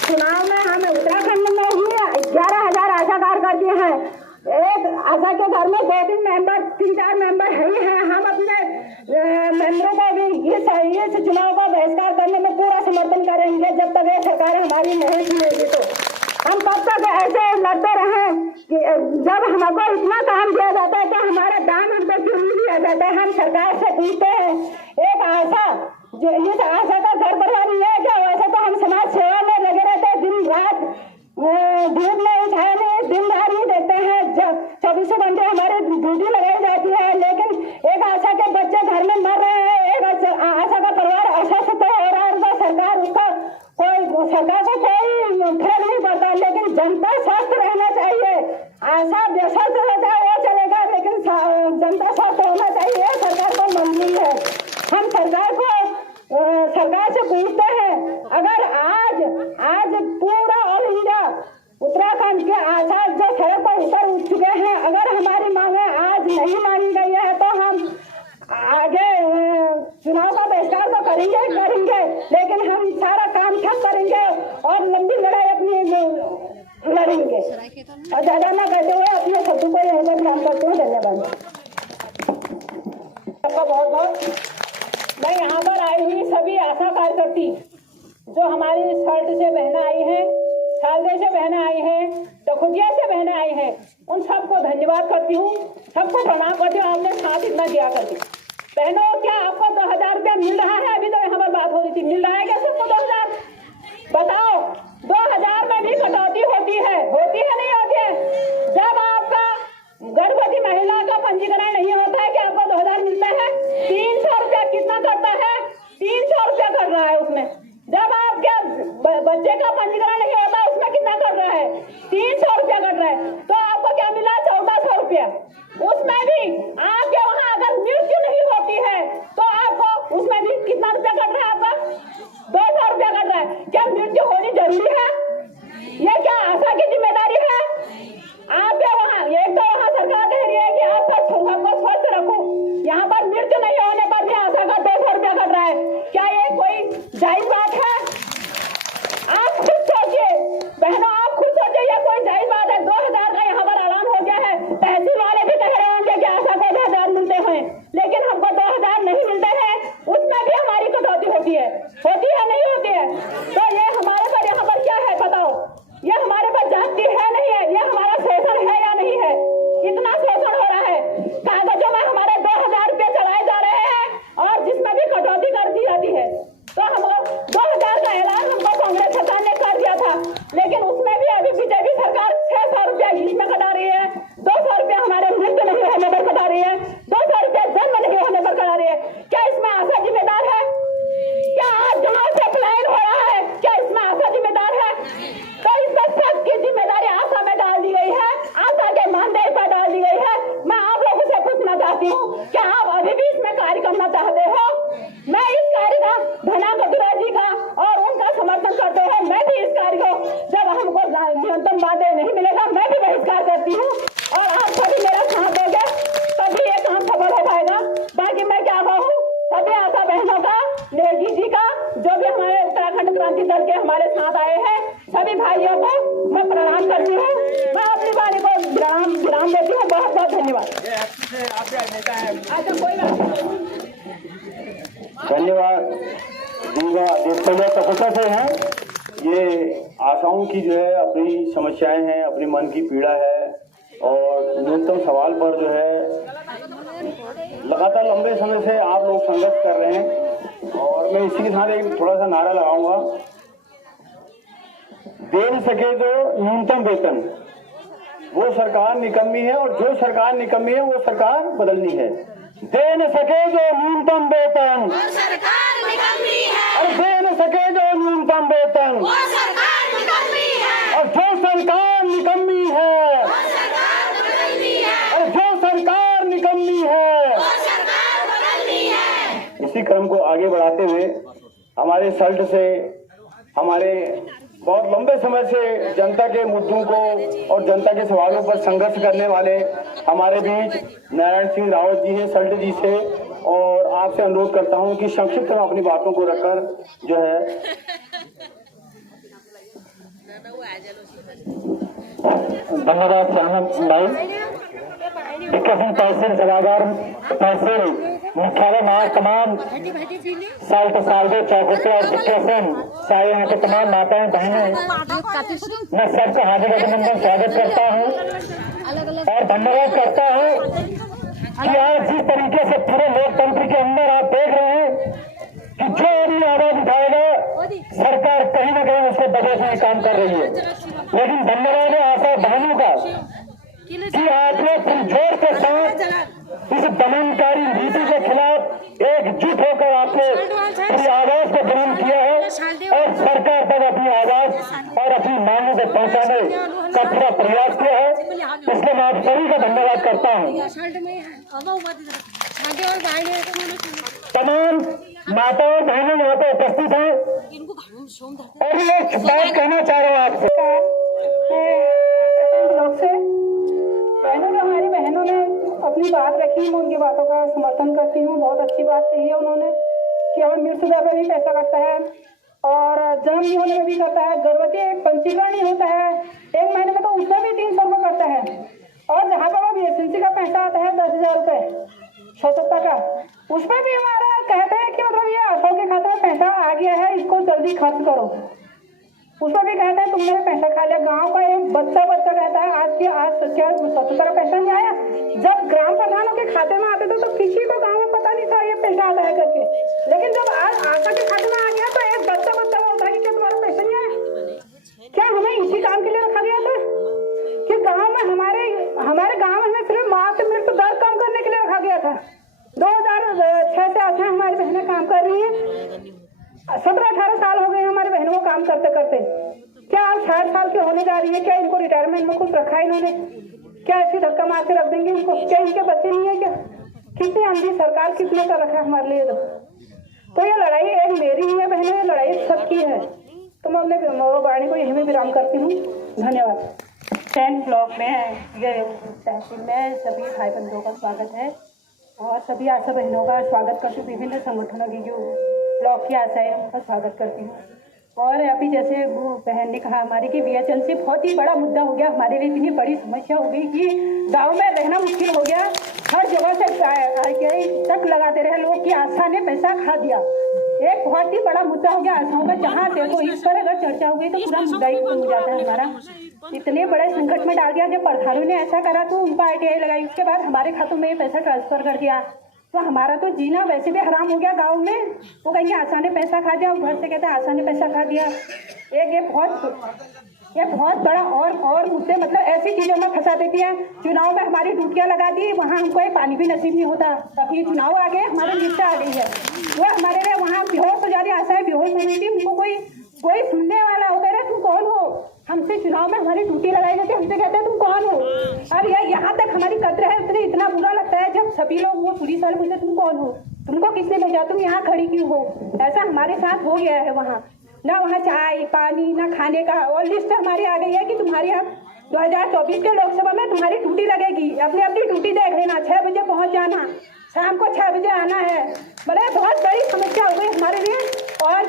चुनाव में हम उत्तराखंड में ही 11,000 आशा कार्यकर्ती हैं। एक आशा के घर में 2-3 मेंबर, 3-4 मेंबर ही हैं। हम अपने मेंबरों को भी इस चुनाव का बहिष्कार करने में पूरा समर्थन करेंगे जब तक ये सरकार हमारी नहीं सुनेगी। तो हम कब तक ऐसे लड़ते रहे कि जब हमको इतना काम दिया जाता है कि हमारा दाम हमको क्यों नहीं दिया जाता है। हम सरकार से पूछते हैं, एक आशा जो इस आशा का घर परिवार नहीं है क्या? वैसे तो हम समाज सेवा में लगे रहते हैं, दिन रात धूप में छाया में दिन रात ही देखते हैं, 24 घंटे हमारे ड्यूटी लगाई जाती है। लेकिन एक आशा के बच्चे घर में मर रहे हैं, एक आशा का परिवार अस्वस्थ हो रहा है, तो सरकार उसका सरकार को कोई फर्क नहीं पड़ता। लेकिन जनता स्वस्थ रहना चाहिए। आशा स्वस्थ हो जाए वो चलेगा, लेकिन जनता स्वस्थ होना चाहिए, सरकार को मंजूरी है। हम सरकार से पूछते हैं, अगर आज पूरा ऑल इंडिया उत्तराखंड के आशा जो सड़क पर उतर चुके हैं, अगर हमारी मांगे आज नहीं मानी गई है तो हम आगे चुनाव का बहिष्कार तो करेंगे, लेकिन हम सारा काम ठप करेंगे और लंबी लड़ाई अपनी लड़ेंगे। और ज्यादा ना करते हुए अपने शब्दों को यहीं पर काम करते हैं। धन्यवाद आपका बहुत बहुत। मैं यहाँ पर आई हुई सभी आशा कार्यकर्ती जो हमारी शर्ट से बहना आई है, सालदे से बहना आई है, टकुटिया से बहना आई है, उन सबको धन्यवाद करती हूँ, सबको प्रणाम करती हूँ। आपने साथ इतना दिया करती। बहनों, क्या आपको 2,000 रुपया मिल रहा है? अभी तो यहाँ पर बात हो रही थी, मिल रहा है क्या सबको 2,000? बताओ, 2,000 में भी कटौती होती है नहीं होती है? जब आपका गर्भवती महिला का पंजीकरण नहीं होता है कि आपको 2,000 मिलता है? 300 रुपया कितना करता है? 300 रुपया कर रहा है उसमें। जब आपके बच्चे का पंजीकरण नहीं होता उसमें कितना कर रहा है? 300 रुपया कर रहा है। तो आपको क्या मिला? 1,400 रुपया। उसमें भी आपके वहाँ अगर मृत्यु नहीं होती है तो आपको उसमें भी कितना रुपया कट रहा है? आपका 200 रुपया कट रहा है। क्या मृत्यु होनी जरूरी है? ये क्या आशा की जिम्मेदारी है? आपके वहाँ एक तो वहाँ सरकार कह रही है कि आप सबको स्वस्थ रखो, यहाँ पर मृत्यु नहीं होने पर भी आशा का 200 रुपया कट रहा है। क्या ये कोई जायज बात है? आप खुद सोचिए बहनों, आप खुद सोचिए, ये कोई जायज बात है? 2,000 का यहाँ पर ऐलान हो गया है। तहसील वाले भी कह रहे होंगे कि आशा को 2,000 मिलते हैं, लेकिन हमको 2,000 नहीं मिलते हैं। उसमें भी हमारी कटौती होती है नहीं होती है? तो ये हमारे पर यहाँ पर क्या है बताओ? ये हमारे पर जाति है नहीं है? ये हमारा शोषण है या नहीं है? इतना शोषण हो रहा है, कागजों में हमारे 2,000 रुपये चलाए जा रहे हैं और जिसमें भी कटौती कर दी जाती है। तो हम 2,000 का ऐलान हमको कांग्रेस सरकार ने कर दिया था, लेकिन उसमें भी अभी बीजेपी सरकार 600 रुपया इसमें कटा रही है, 200 रुपया हमारे मृत्यु नहीं होने पर कटा रही है, 200 रुपया जन्म नहीं होने पर कटा रही है। क्या इसमें आशा जिम्मेदार है? क्या आज जहाँ से पलायन हो रहा है, क्या इसमें आशा जिम्मेदार है? तो इसमें सबकी जिम्मेदारी आशा में डाल दी गई है, आशा के मानदेय पर डाल दी गई है। मैं आप लोगों से पूछना चाहती हूँ, क्या आप अभी भी इसमें कार्य करना चाहते हो? मैं इस कार्य का धना कटुरा जी का और उनका समर्थन करते हैं। मैं भी इस कार्य को जब हमको न्यूनतम मानदेय नहीं मिलेगा मैं भी बहिष्कार करती हूँ और आप सभी मेरा साथ दोगे तभी ये काम सफल हो पाएगा। बाकी मैं क्या कहूँ, सभी आशा बहनों का, नेगी जी का, जो भी हमारे उत्तराखंड क्रांति दल के हमारे साथ आए हैं, सभी भाइयों को मैं प्रणाम करती हूँ। मैं अपनी वाणी को विराम देती हूँ। बहुत बहुत धन्यवाद। अच्छा, कोई बात नहीं। धन्यवाद। तपस्या से है, ये आशाओं की जो है अपनी समस्याएं हैं, अपनी मन की पीड़ा है और न्यूनतम सवाल पर जो है लगातार लंबे समय से आप लोग संघर्ष कर रहे हैं। और मैं इसी के साथ एक थोड़ा सा नारा लगाऊंगा, दे न सके जो न्यूनतम वेतन वो सरकार निकम्मी है और जो सरकार निकम्मी है वो सरकार बदलनी है। दे न सके जो न्यूनतम वेतन वो सरकार निकम्मी है और दे न सके जो न्यूनतम वेतन वो सरकार निकम्मी है और जो सरकार निकम्मी है वो सरकार बदलनी है और जो सरकार निकम्मी है वो सरकार बदलनी है। इसी क्रम को आगे बढ़ाते हुए हमारे सल्ट से हमारे बहुत लंबे समय से जनता के मुद्दों को और जनता के सवालों पर संघर्ष करने वाले हमारे बीच नारायण सिंह रावत जी हैं सल्ट जी से, और आपसे अनुरोध करता हूं कि संक्षिप्त में अपनी बातों को रखकर जो है धन्यवाद भाई। विकसन तहसील सभागार तहसील मुख्यालय मार कमान साल चौकटे और विकसन सारे यहाँ के तमाम माताएं बहनें, मैं सबका हार्दिक अभिनंदन स्वागत करता हूँ और धन्यवाद करता हूँ कि आज जिस तरीके से पूरे लोकतंत्र के अंदर आप देख रहे हैं कि जो भी आवाज उठाएगा सरकार कहीं न कहीं उसके बजट में काम कर रही है। लेकिन धन्यवाद है आशा बहनों का कि आपने पुरजोर के साथ इस दमनकारी नीति के खिलाफ एकजुट होकर आपने अपनी आवाज को बुलंद किया है और सरकार तक अपनी आवाज और अपनी मांगों को पहुंचाने का पूरा प्रयास किया है। इसलिए मैं आप सभी का धन्यवाद करता हूं। तमाम माताओं बहनों यहाँ पे उपस्थित हैं और ये बात कहना चाह रहा हूँ आपसे बहनों जो हमारी बहनों ने अपनी बात रखी, मैं उनकी बातों का समर्थन करती हूँ। बहुत अच्छी बात कही है उन्होंने कि हमें मृत्यु दर में भी पैसा कटता है और जन्म नहीं होने में भी करता है, गर्भवती एक पंजीकरण नहीं होता है, एक महीने में तो उसमें भी 300 रुपये करता है, और जहाँ पर BSNC का पैसा आता है 10,000 रुपये 100 का, उसमें भी हमारा कहते हैं कि मतलब ये आशाओं के खाते में पैसा आ गया है, इसको जल्दी खर्च करो। उसमें भी कहते हैं तुमने पैसा खा लिया। गांव का एक बच्चा कहता है आज क्या 100 का पैसा नहीं आया। जब ग्राम प्रधानों के खाते में आते थे तो किसी को गांव में पता नहीं था ये पैसा आता है करके, लेकिन जब आज आशा के खाते में आ गया तो एक बच्चा बोलता है कि क्या तुम्हारा पैसा नहीं आया। क्या हमें इसी काम के लिए रखा गया था कि गाँव में हमारे गाँव में हमें सिर्फ माँ से मृत्यु दर कम करने के लिए रखा गया था। 2006 से आशा हमारी बहनें काम कर रही है, 17-18 साल हो गए हमारे बहनों को काम करते करते। क्या आप 60 साल की होने जा रही है? क्या इनको रिटायरमेंट में कुछ रखा है इन्होंने? क्या ऐसी धक्का मार के रख देंगे इनको? क्या इनके बच्चे नहीं है क्या? कितनी अंधी सरकार किसने कर रखा है हमारे लिए? तो ये लड़ाई एक मेरी ही है बहनों, ये लड़ाई सबकी है। तो मैं अपने वाणी को यहीं में विराम करती हूँ। धन्यवाद। 10 ब्लॉक में ये तहसील में सभी भाई बंधुओं का स्वागत है और सभी आशा बहनों का स्वागत करती हूँ। विभिन्न संगठनों की जो ब्लॉक की आशा है उनका स्वागत करती हूँ। और अभी जैसे वो बहन ने कहा हमारी कि BSNC बहुत ही बड़ा मुद्दा हो गया हमारे लिए, इतनी बड़ी समस्या हो गई कि गांव में रहना मुश्किल हो गया। हर जगह से तक लगाते रहे लोग कि आशा ने पैसा खा दिया। एक बहुत ही बड़ा मुद्दा हो गया आशाओं का। जहाँ देखो इस पर अगर चर्चा हो गई तो पूरा मुद्दा ही हो जाता है हमारा। इतने बड़े संकट में डाल दिया। जब प्रधानों ने ऐसा करा तो उन पर ITI लगाई, उसके बाद हमारे खातों में ये पैसा ट्रांसफर कर दिया, तो हमारा तो जीना वैसे भी हराम हो गया गांव में। वो कहेंगे आशा ने पैसा खा दिया, घर से कहते हैं आशा ने पैसा खा दिया। ये बहुत बड़ा और मुद्दे मतलब ऐसी चीजों में फंसा देती है। चुनाव में हमारी ड्यूटियां लगा दी, वहाँ हमको एक पानी भी नसीब नहीं होता। अभी चुनाव आ गए, हमारी लिस्ट आ गई है, वो हमारे लिए वहाँ बेहोश हो जा रही। आशा बेहोश हो गई थी, उनको कोई सुनने वाला हो, कह रहे तुम कौन हो? हमसे चुनाव में हमारी ड्यूटी लगाई जाती है, हमसे कहते हैं तुम कौन हो? और यहाँ तक हमारी कद्र है, उतने इतना बुरा लगता है जब सभी लोग वो पुलिस वाले पूछते तुम कौन हो, तुमको किसने भेजा, तुम यहाँ खड़ी क्यों हो? ऐसा हमारे साथ हो गया है। वहाँ ना वहाँ चाय पानी ना खाने का, और लिस्ट हमारी आ गई है कि तुम्हारी यहाँ 2024 के लोकसभा में तुम्हारी ड्यूटी लगेगी। अपनी ड्यूटी देख लेना, 6 बजे पहुँच जाना, शाम को 6 बजे आना है। मतलब बहुत बड़ी समस्या हो गई हमारे लिए। और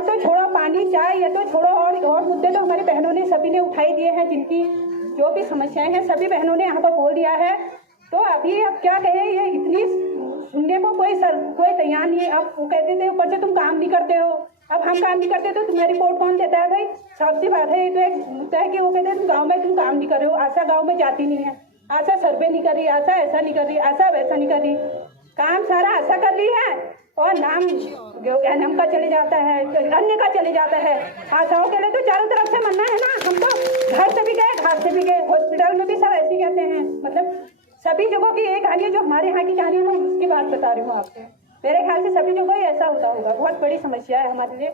तो छोड़ो पानी चाय, ये तो छोड़ो, और मुद्दे तो हमारी बहनों ने सभी ने उठाई दिए हैं, जिनकी जो भी समस्याएं हैं सभी बहनों ने यहाँ पर बोल दिया है। तो अभी अब क्या कहें, ये इतनी सुनने को कोई तैयार नहीं है। अब वो कहते थे ऊपर से तुम काम नहीं करते हो, अब हम काम नहीं करते तो तुम्हें रिपोर्ट कौन देता है? भाई साफ सी बात है, ये तो एक मुद्दा है कि वो कहते हैं गाँव में तुम काम नहीं कर रहे हो, आशा गाँव में जाती नहीं है, आशा सर्वे नहीं कर रही, आशा ऐसा नहीं कर रही, आशा वैसा नहीं कर रही। काम सारा आशा कर रही है और नाम का चले जाता है, अन्य का चले जाता है। आशाओं के लिए तो चारों तरफ से मन्ना है ना। हम तो घर से भी गए, घाट से भी गए, हॉस्पिटल में भी सब ऐसे कहते हैं। मतलब सभी जगहों की एक कहानी है, जो हमारे यहाँ की कहानी है मैं उसकी बात बता रही हूँ आपको। मेरे ख्याल से सभी जगह ही ऐसा होता होगा। बहुत बड़ी समस्या है हमारे लिए।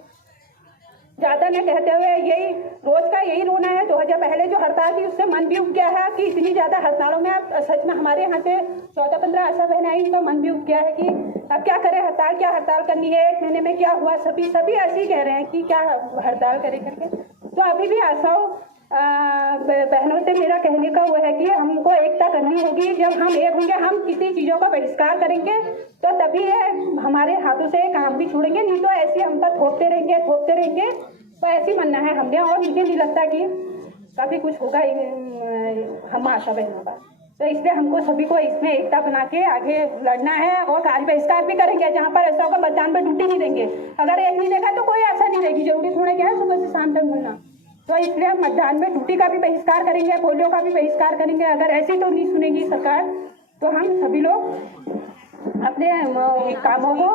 ज्यादा न कहते हुए यही रोज का यही रोना है। 2000 पहले जो हड़ताल थी उससे मन भी उठ गया है कि इतनी ज्यादा हड़तालों में अब सच में हमारे यहाँ से 14-15 आशा बहन आई, इनका मन भी उठ गया है कि अब क्या करें, हड़ताल क्या हड़ताल करनी है, 1 महीने में क्या हुआ, सभी ऐसे ही कह रहे हैं कि क्या हड़ताल करें करके। तो अभी भी आशाओं बहनों से मेरा कहने का वो है कि हमको एकता करनी होगी। जब हम एक होंगे, हम किसी चीज़ों का बहिष्कार करेंगे तो तभी हमारे हाथों से काम भी छोड़ेंगे, नहीं तो ऐसे हम पर थोपते रहेंगे। तो ऐसे मानना है हमने, और मुझे नहीं लगता कि कभी कुछ होगा हम आशा बहनों का। तो इसलिए हमको सभी को इसमें एकता बना के आगे लड़ना है और कार्य बहिष्कार भी करेंगे। जहाँ पर ऐसा होगा मतदान पर ड्यूटी नहीं देंगे। अगर एक नहीं देगा तो कोई आशा नहीं रहेगी, जरूरी थोड़ा क्या है सुबह से शाम तक मिलना। तो इसलिए हम मतदान में ड्यूटी का भी बहिष्कार करेंगे, पोलियो का भी बहिष्कार करेंगे। अगर ऐसी तो नहीं सुनेगी सरकार तो हम सभी लोग अपने कामों को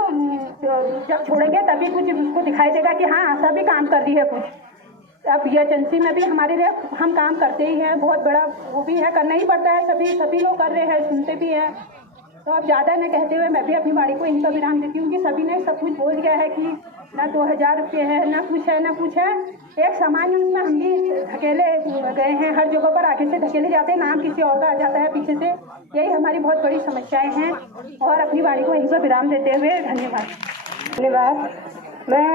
जब छोड़ेंगे तभी कुछ उसको दिखाई देगा कि हाँ आशा भी काम कर रही है कुछ। अब ये एजेंसी में भी हमारे लिए हम काम करते ही हैं, बहुत बड़ा वो भी है, करना ही पड़ता है, सभी लोग कर रहे हैं, सुनते भी हैं। तो अब ज़्यादा न कहते हुए मैं भी अपनी बाड़ी को इनका विराम देती हूँ कि सभी ने सब कुछ बोल दिया है कि ना 2000 रुपये है, ना कुछ है। एक सामान्य उसमें हम भी धकेले गए हैं, हर जगह पर आगे से धकेले जाते हैं, नाम किसी और का आ जाता है पीछे से। यही हमारी बहुत बड़ी समस्याएं हैं और अपनी बाड़ी को यहीं पर विराम देते हुए धन्यवाद। मैं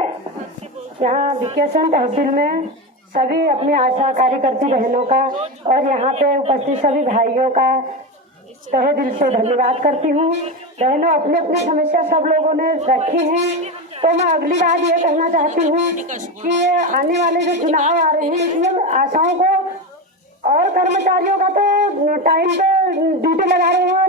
यहाँ विकेशन तहसील में सभी अपनी आशा कार्यकर्ती बहनों का और यहाँ पे उपस्थित सभी भाइयों का तहे दिल से धन्यवाद करती हूँ। बहनों अपनी अपनी समस्या सब लोगों ने रखी है, तो मैं अगली बात ये कहना चाहती हूँ कि आने वाले जो चुनाव आ रहे हैं इसमें आशाओं को और कर्मचारियों का तो टाइम पे ड्यूटी लगा रहे हैं, और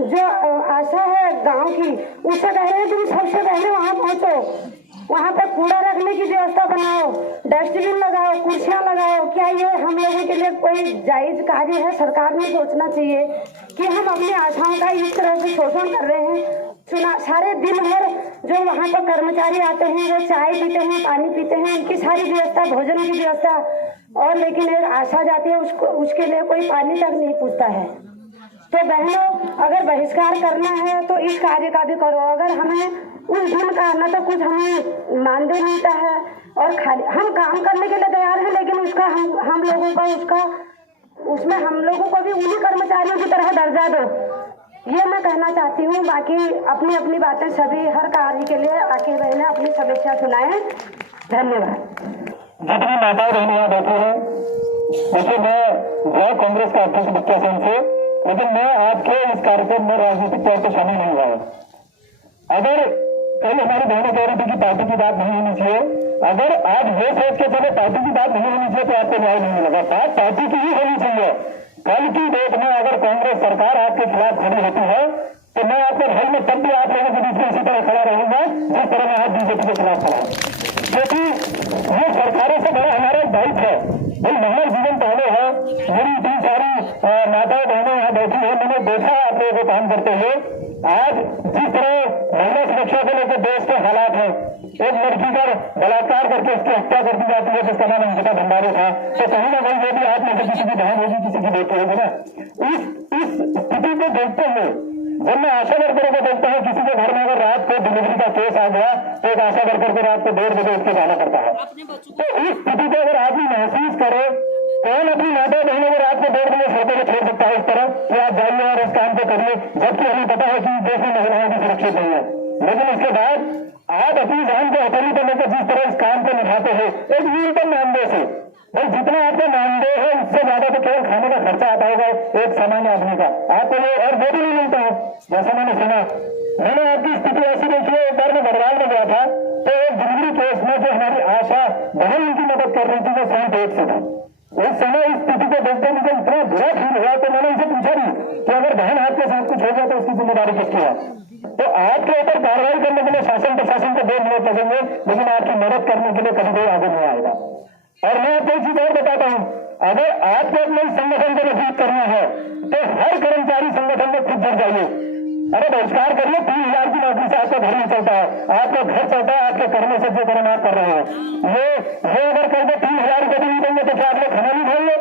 जो आशा है गांव की उससे कह रहे हैं तुम सबसे पहले वहाँ पहुँचो, वहाँ पर कूड़ा रखने की व्यवस्था बनाओ, डस्टबिन लगाओ, कुर्सियाँ लगाओ। क्या ये हम लोगों के लिए कोई जायज कार्य है? सरकार ने सोचना चाहिए कि हम अपनी आशाओं का इस तरह से शोषण कर रहे हैं। सारे दिन भर जो वहाँ पर कर्मचारी आते हैं वो चाय पीते हैं, पानी पीते हैं, उनकी सारी व्यवस्था, भोजन की व्यवस्था, और लेकिन एक आशा जाती है उसके लिए कोई पानी तक नहीं पूछता है। तो बहनों अगर बहिष्कार करना है तो इस कार्य का भी करो। अगर हमें उस दिन का न तो कुछ हमें मानदेय मिलता है और खाली हम काम करने के लिए तैयार हैं, लेकिन उसका हम लोगों का उसमें हम लोगों को भी उन्हीं कर्मचारियों की तरह दर्जा दो, ये मैं कहना चाहती हूँ। बाकी अपनी अपनी बातें सभी हर कार्य के लिए आके बहने अपनी समस्या सुनाएं। धन्यवाद। जितनी माताएं बहने यहाँ बैठे हैं, देखिए मैं ब्लॉक कांग्रेस का अध्यक्ष मुखिया सिंह से, लेकिन मैं आपके इस कार्यक्रम में राजनीतिक तौर पर शामिल नहीं हुआ। अगर कल हमारी बहनें कह रही थी कि पार्टी की बात नहीं होनी चाहिए, अगर आज ये सोच के चले पार्टी की बात नहीं होनी चाहिए तो आपको न्याय नहीं मिलेगा। बात पार्टी की ही होनी चाहिए। कल की डेट में अगर कांग्रेस सरकार आपके खिलाफ खड़ी होती है तो मैं आपके घर में तब भी आप लोगों के बीच में इसी तरह खड़ा रहूंगा जिस तरह मैं आज बीजेपी के खिलाफ खड़ा हूँ, क्योंकि ये सरकारों से बड़ा हमारा एक दायित्व है। भाई महिला जीवन पहले है, मेरी इतनी सारी माताएं बहनें यहाँ बैठी है, मैंने देखा आप लोगों को काम करते हुए। आज जिस तरह महिला सुरक्षा को लेकर देश के हालात है, एक लड़की पर बलात्कार करके उसकी हत्या कर दी जाती है जिसका नाम अंकिता भंडारी था, तो कहीं ना कहीं वो भी आप में से किसी की बहन होगी, किसी की बेटी होगी ना। इस स्थिति को देखते हुए जब मैं आशा वर्करों को देखता हूँ, किसी के घर में अगर रात को डिलीवरी का केस आ गया तो एक आशा वर्कर को रात को 1:30 बजे उठ के जाना पड़ता है। तो इस स्थिति को अगर आदमी महसूस करे, कौन अपनी माता बहनों को रात को 1:30 बजे सड़कों पर छोड़ सकता है इस तरह कि आप जाइए और इस काम को करिए, जबकि हमें पता है कि देश में महिलाएं भी सुरक्षित नहीं है। लेकिन उसके बाद आप अपनी जान को हथेली पर लेकर जिस तरह इस काम को निभाते हैं, एक न्यूनतम मानदेय से, भाई जितना आपका मानदेय है उससे ज्यादा तो केवल खाने का खर्चा आता होगा एक सामान्य आदमी का, आपको ये और वो भी नहीं मिलता है। जैसा मैंने सुना, मैंने आपकी स्थिति ऐसी देखी है, एक बार मैं बड़वाल में गया था तो एक डिलीवरी केस में जो हमारी आशा बहन उनकी मदद कर रही थी वो फ्रंट पेज से था। उस समय इस स्थिति को देखते मुझे इतना बुरा फील हुआ तो मैंने उनसे पूछा भी कि अगर बहन आपके साथ कुछ हो गया तो उसकी जिम्मेदारी किसकी है। तो आपके ऊपर कार्रवाई करने के लिए शासन प्रशासन को 2 मिनट लगेंगे, लेकिन आपकी मदद करने के लिए कभी कोई आगे नहीं आएगा। और मैं आपको एक चीज और बताता हूँ, अगर आपको अपने इस संगठन को मजबूत करना है तो हर कर्मचारी संगठन में खुद जुड़ जाइए। अरे बहिष्कार करिए, 3000 की नौकरी से आपका घर नहीं चलता है, आपका घर चलता है आपके कर्मों से जो कर्म आप कर रहे हैं। ये अगर कर दे 3000 रुपये भी नहीं देंगे तो क्या आप लोग खाना नहीं खाएंगे?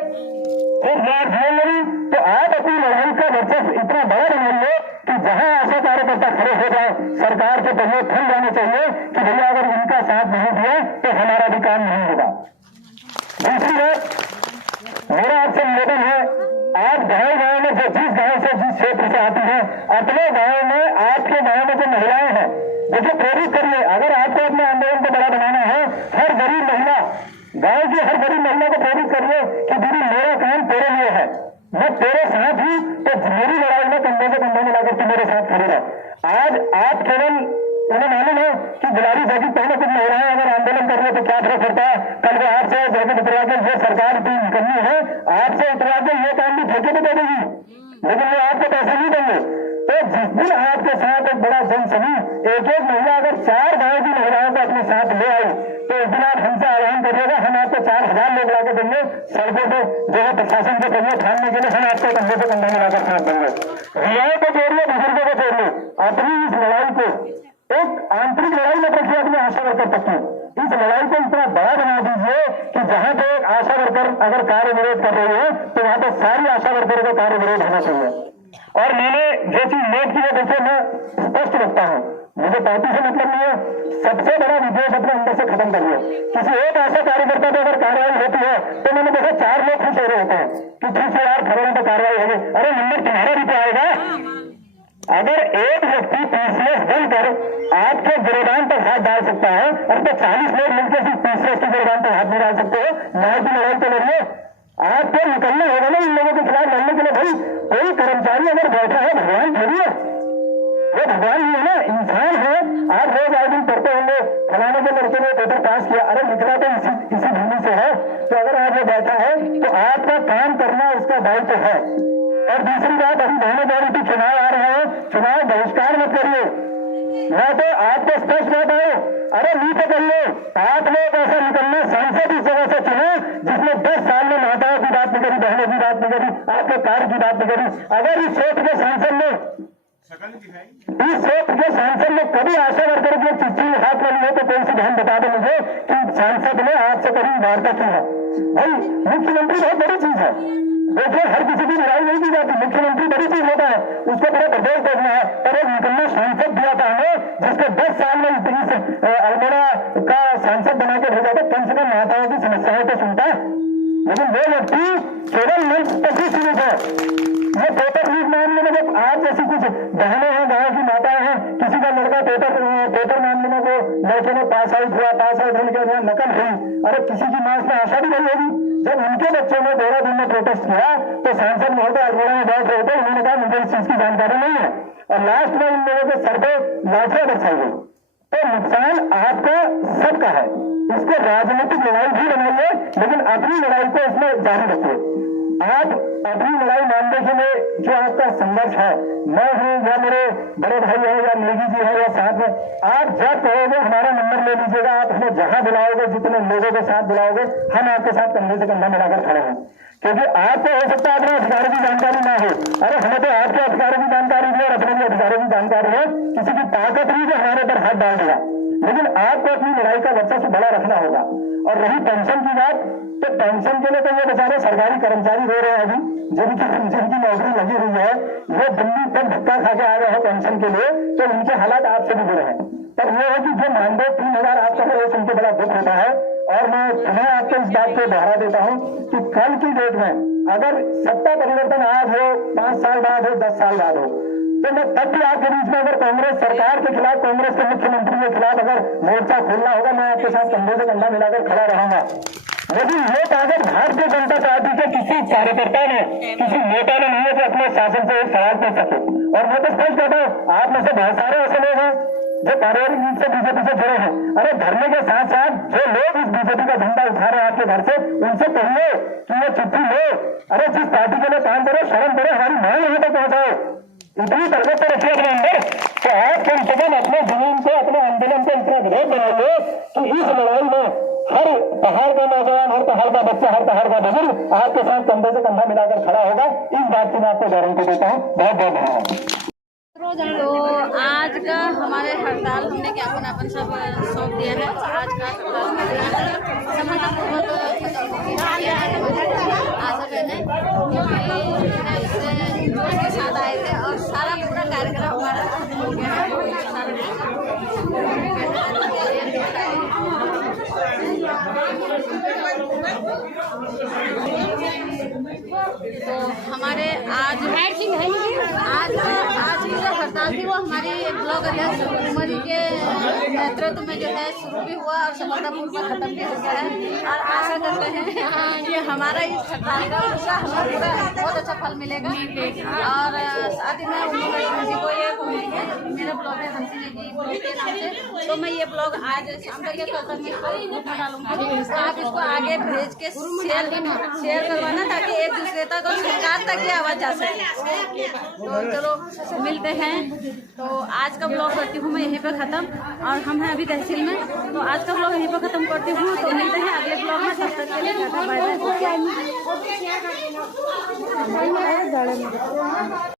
फिर खाएंगे नहीं तो आप अपनी लड़ाई का वर्चस्व इतना बड़ा बनाइए कि जहां आशा कार्यकर्ता खड़े हो जाए, सरकार के पहिए खुल जाने चाहिए कि भैया अगर इनका साथ नहीं दिया तो हमारा भी काम नहीं होगा। दूसरी बात, मेरा आपसे निवेदन है, आप गाँव में जो जिस गाँव से जिस क्षेत्र से आती हैं, अपने गाँव में आपके गाँव में जो महिलाएं हैं मुझे प्रेरित करिए। अगर आपको अपने आंदोलन को बड़ा बनाना है, हर गरीब महिला, गाँव की हर गरीब महिला को प्रेरित करिए कि दीदी मेरा काम तेरे लिए है, मैं तेरे साथ हूँ, तो मेरी लड़ाई में कंधे से कंधा मिलाकर तू मेरे साथ खड़े रहो। आज आप केवल उन्हें मालूम है कि गुलाबी जैकेट पहले कुछ महिलाएं अगर आंदोलन कर रहे तो क्या फर्क पड़ता है, कल वो आपसे जैकेट उतरा के ये सरकार की निकलनी है, आपसे उतरा के ये काम भी ठेके पे दे देगी, लेकिन वो आपको पैसे नहीं देंगे। तो जिस दिन आपके साथ एक बड़ा जन समूह एक महिला अगर 4 गाँव की महिलाओं को अपने साथ ले आई तो उस दिन आप हमसे आह्वान करिएगा, हम आपको 4000 लोग लाके देंगे सड़कों पे, जो है प्रशासन के पहिए थामने के लिए हम आपको कंधे से कंधा मिलाकर साथ देंगे। महिलाओं को जोड़िए, बुजुर्गों को जोड़िए, अपनी इस लड़ाई को एक आंतरिक लड़ाई में रखिए अपने आशा वर्कर तक की। इस लड़ाई को इतना बड़ा बना दीजिए कि जहां पे एक आशा वर्कर अगर कार्य विरोध कर रही है तो वहां पर सारी आशा वर्करों को कार्य विरोध होना चाहिए। और मैंने जो चीज नोट की है, देखिए मैं स्पष्ट रखता हूँ, मुझे पार्टी से मतलब नहीं है, सबसे बड़ा विद्वेष अपने अंदर से खत्म करिए। किसी एक आशा कार्यकर्ता पर अगर कार्रवाई होती है तो मैंने देखा 4 लोग खुश हो रहे होते हैं कि ठीक से यार खबरों पर कार्रवाई होगी, अरे नंबर तुम्हारा भी तो आएगा। अगर एक व्यक्ति पीसीएस बनकर आपके गिरदान पर हाथ डाल सकता है और तो 40 लोग मिलकर सिर्फ पीसीएस के गिरदान पर हाथ नहीं डाल सकते हो, न्याय की लड़ाई तो लड़िए। आपको निकलना होगा ना इन लोगों के खिलाफ लड़ने के लिए। भाई कोई कर्मचारी अगर बैठा है, भगवान थोड़ी है, वो भगवान ही है ना, इंसान है। आप रोज आए दिन पढ़ते होंगे फलाने के लड़के ने पेपर पास किया, अरे निकला तो इसी भूमि से है, तो अगर आज वो बैठा है तो आपका काम करना उसका दायित्व है। और दूसरी बात, अभी बहुमत चुनाव आ रहे हैं, चुनाव बहिष्कार मत करिए, मैं तो आपको स्पष्ट कहता हूँ, अरे नीचे करिए। आप लोग ऐसा निकलना, सांसद इस जगह से चुने जिसने 10 साल में माताओं की बात नहीं करी, बहनों की बात नहीं करी, आपके कार्य की बात नहीं करी। अगर इस क्षेत्र के सांसद ने कभी आशा वर्कर की चिट्ठी हाथ में लिए तो कोई सी बहन बता दे मुझे कि सांसद ने आपसे कभी वार्ता की है। भाई मुख्यमंत्री बहुत बड़ी चीज है, देखिए हर किसी की लड़ाई नहीं की जाती, मुख्यमंत्री बड़ी चीज होता है, उसको पूरा प्रदेश देखना है। पर एक निकलना सांसद दिया था हमें, जिसको 10 साल में अल्मोड़ा का सांसद बना के भेजा था, कम से कम माताओं की समस्याओं को सुनता है। लेकिन वो व्यक्ति केवल मंच तक ही सीमित है। ये पेपर लीक मामले में जब आप जैसी कुछ बहनें हैं, गाँव की माताएं हैं, किसी का लड़का पेपर मामले में वो लड़के में पास आउट होने के बाद नकल हुई, अरे किसी की मां में आशा भी नहीं होगी। जब उनके बच्चों ने देहरादून में प्रोटेस्ट किया तो सांसद महोदय अल्मोड़ा में बैठ रहे थे, उन्होंने कहा मुझे इस चीज की जानकारी नहीं है, और लास्ट में इन लोगों के सर पे लाठियां बरसाई गई। तो नुकसान आपका सबका है, इसको राजनीतिक लड़ाई भी बनाइए, लेकिन अपनी लड़ाई को इसमें जारी रखिए। आप अपनी लड़ाई मानने के लिए जो आपका संघर्ष है, मैं हूँ या मेरे बड़े भाई है या नेगी जी है या साथ में, आप जब कहोगे हमारा नंबर ले लीजिएगा, आप हमें जहां बुलाओगे, जितने लोगों के साथ बुलाओगे, हम आपके साथ कंधे से कंधा मिलाकर खड़े हैं। क्योंकि आपको हो सकता है अपने अधिकारों की जानकारी ना हो, अरे हमें तो आपके अधिकारों की जानकारी भी और अपने भी अधिकारों की जानकारी है, किसी की ताकत नहीं जो हमारे पर हाथ डाल दिया, लेकिन आपको अपनी लड़ाई का वर्चस्व बड़ा रखना होगा। और रही पेंशन की बात, तो पेंशन के लिए तो ये बेचारे सरकारी कर्मचारी रो रहे हैं, अभी जिनकी नौकरी लगी हुई है, वो दिल्ली तक धक्का खा के आ रहे हैं पेंशन के लिए, तो उनके हालात आपसे भी बुरे हैं। पर यह है कि जो मानदेय 3000 आपका है, वो सुन के बड़ा दुख होता है। और मैं आपको इस बात को दोहरा देता हूँ कि कल की डेट में अगर सत्ता परिवर्तन आज हो, 5 साल बाद हो, 10 साल बाद हो, तो मैं तब भी आपके बीच में अगर कांग्रेस सरकार के खिलाफ, कांग्रेस के मुख्यमंत्री के खिलाफ अगर मोर्चा खोलना होगा, मैं आपके साथ कंधे से कंधा मिलाकर खड़ा रहूंगा। लेकिन ये ताकत भारतीय जनता पार्टी के किसी कार्यकर्ता ने, किसी नेता ने नहीं है जो अपने शासन से एक सवाल पूछ सके। और मैं तो स्पष्ट कहता हूँ, आप में से बहुत सारे ऐसे लोग हैं जो पारिवारिक रूप से बीजेपी से जुड़े हैं। अरे धरने के साथ साथ जो लोग इस बीजेपी का झंडा उठा रहे हैं आपके घर से, उनसे कहिए कि ये चिट्ठी लो, अरे जिस पार्टी के लिए काम करो, शर्म करो, हमारी मांग यहाँ तक पहुंचाओ, इतनी तरबियत तो रखिए अपने अंदर। तो आप कम से कम अपने जमीन से, अपने आंदोलन को इतना विरोध बनाइए कि इस लड़ाई में हर पहाड़ का नौजवान, हर पहाड़ का बच्चा, हर पहाड़ का बुजुर्ग आपके साथ कंधे से कंधा मिलाकर खड़ा होगा। इस बात की मैं आपको गारंटी देता हूँ। बहुत बहुत धन्यवाद। तो आज का हमारे हड़ताल हमने ज्ञापन अपन सब सौंप दिया है। आज का हड़ताल सफलतापूर्वक खत्म हो गया है। आशा बहने क्योंकि इससे साथ आए थे और सारा पूरा कार्यक्रम हमारा खत्म हो गया। तो हमारे आज की जो हड़ताल थी वो हमारी ब्लॉक अध्यक्ष उमर के नेतृत्व में जो है शुरू भी हुआ और सफलतापूर्वक खत्म भी हो गया है। और आशा करते हैं कि हमारा इस हड़ताल का हमें पूरा बहुत अच्छा फल मिलेगा। और साथ ही मैं उम्मीद करती हूँ ये मेरा ब्लॉग है हंसी जी ब्लॉग के नाम से, तो मैं ये ब्लॉग आज शाम तक डालूंगा। आप इसको आगे भेज के शेयर करवाना ताकि एक दूसरे तक और सरकार तक ये आवाज जा सके। तो चलो मिलते हैं। तो आज का ब्लॉग करती हूँ मैं यहीं पर ख़त्म, और हम हैं अभी तहसील में, तो आज का ब्लॉग यहीं पर ख़त्म करती हूँ। तो मिलते हैं अगले ब्लॉग में, तब तक के लिए बाय बाय।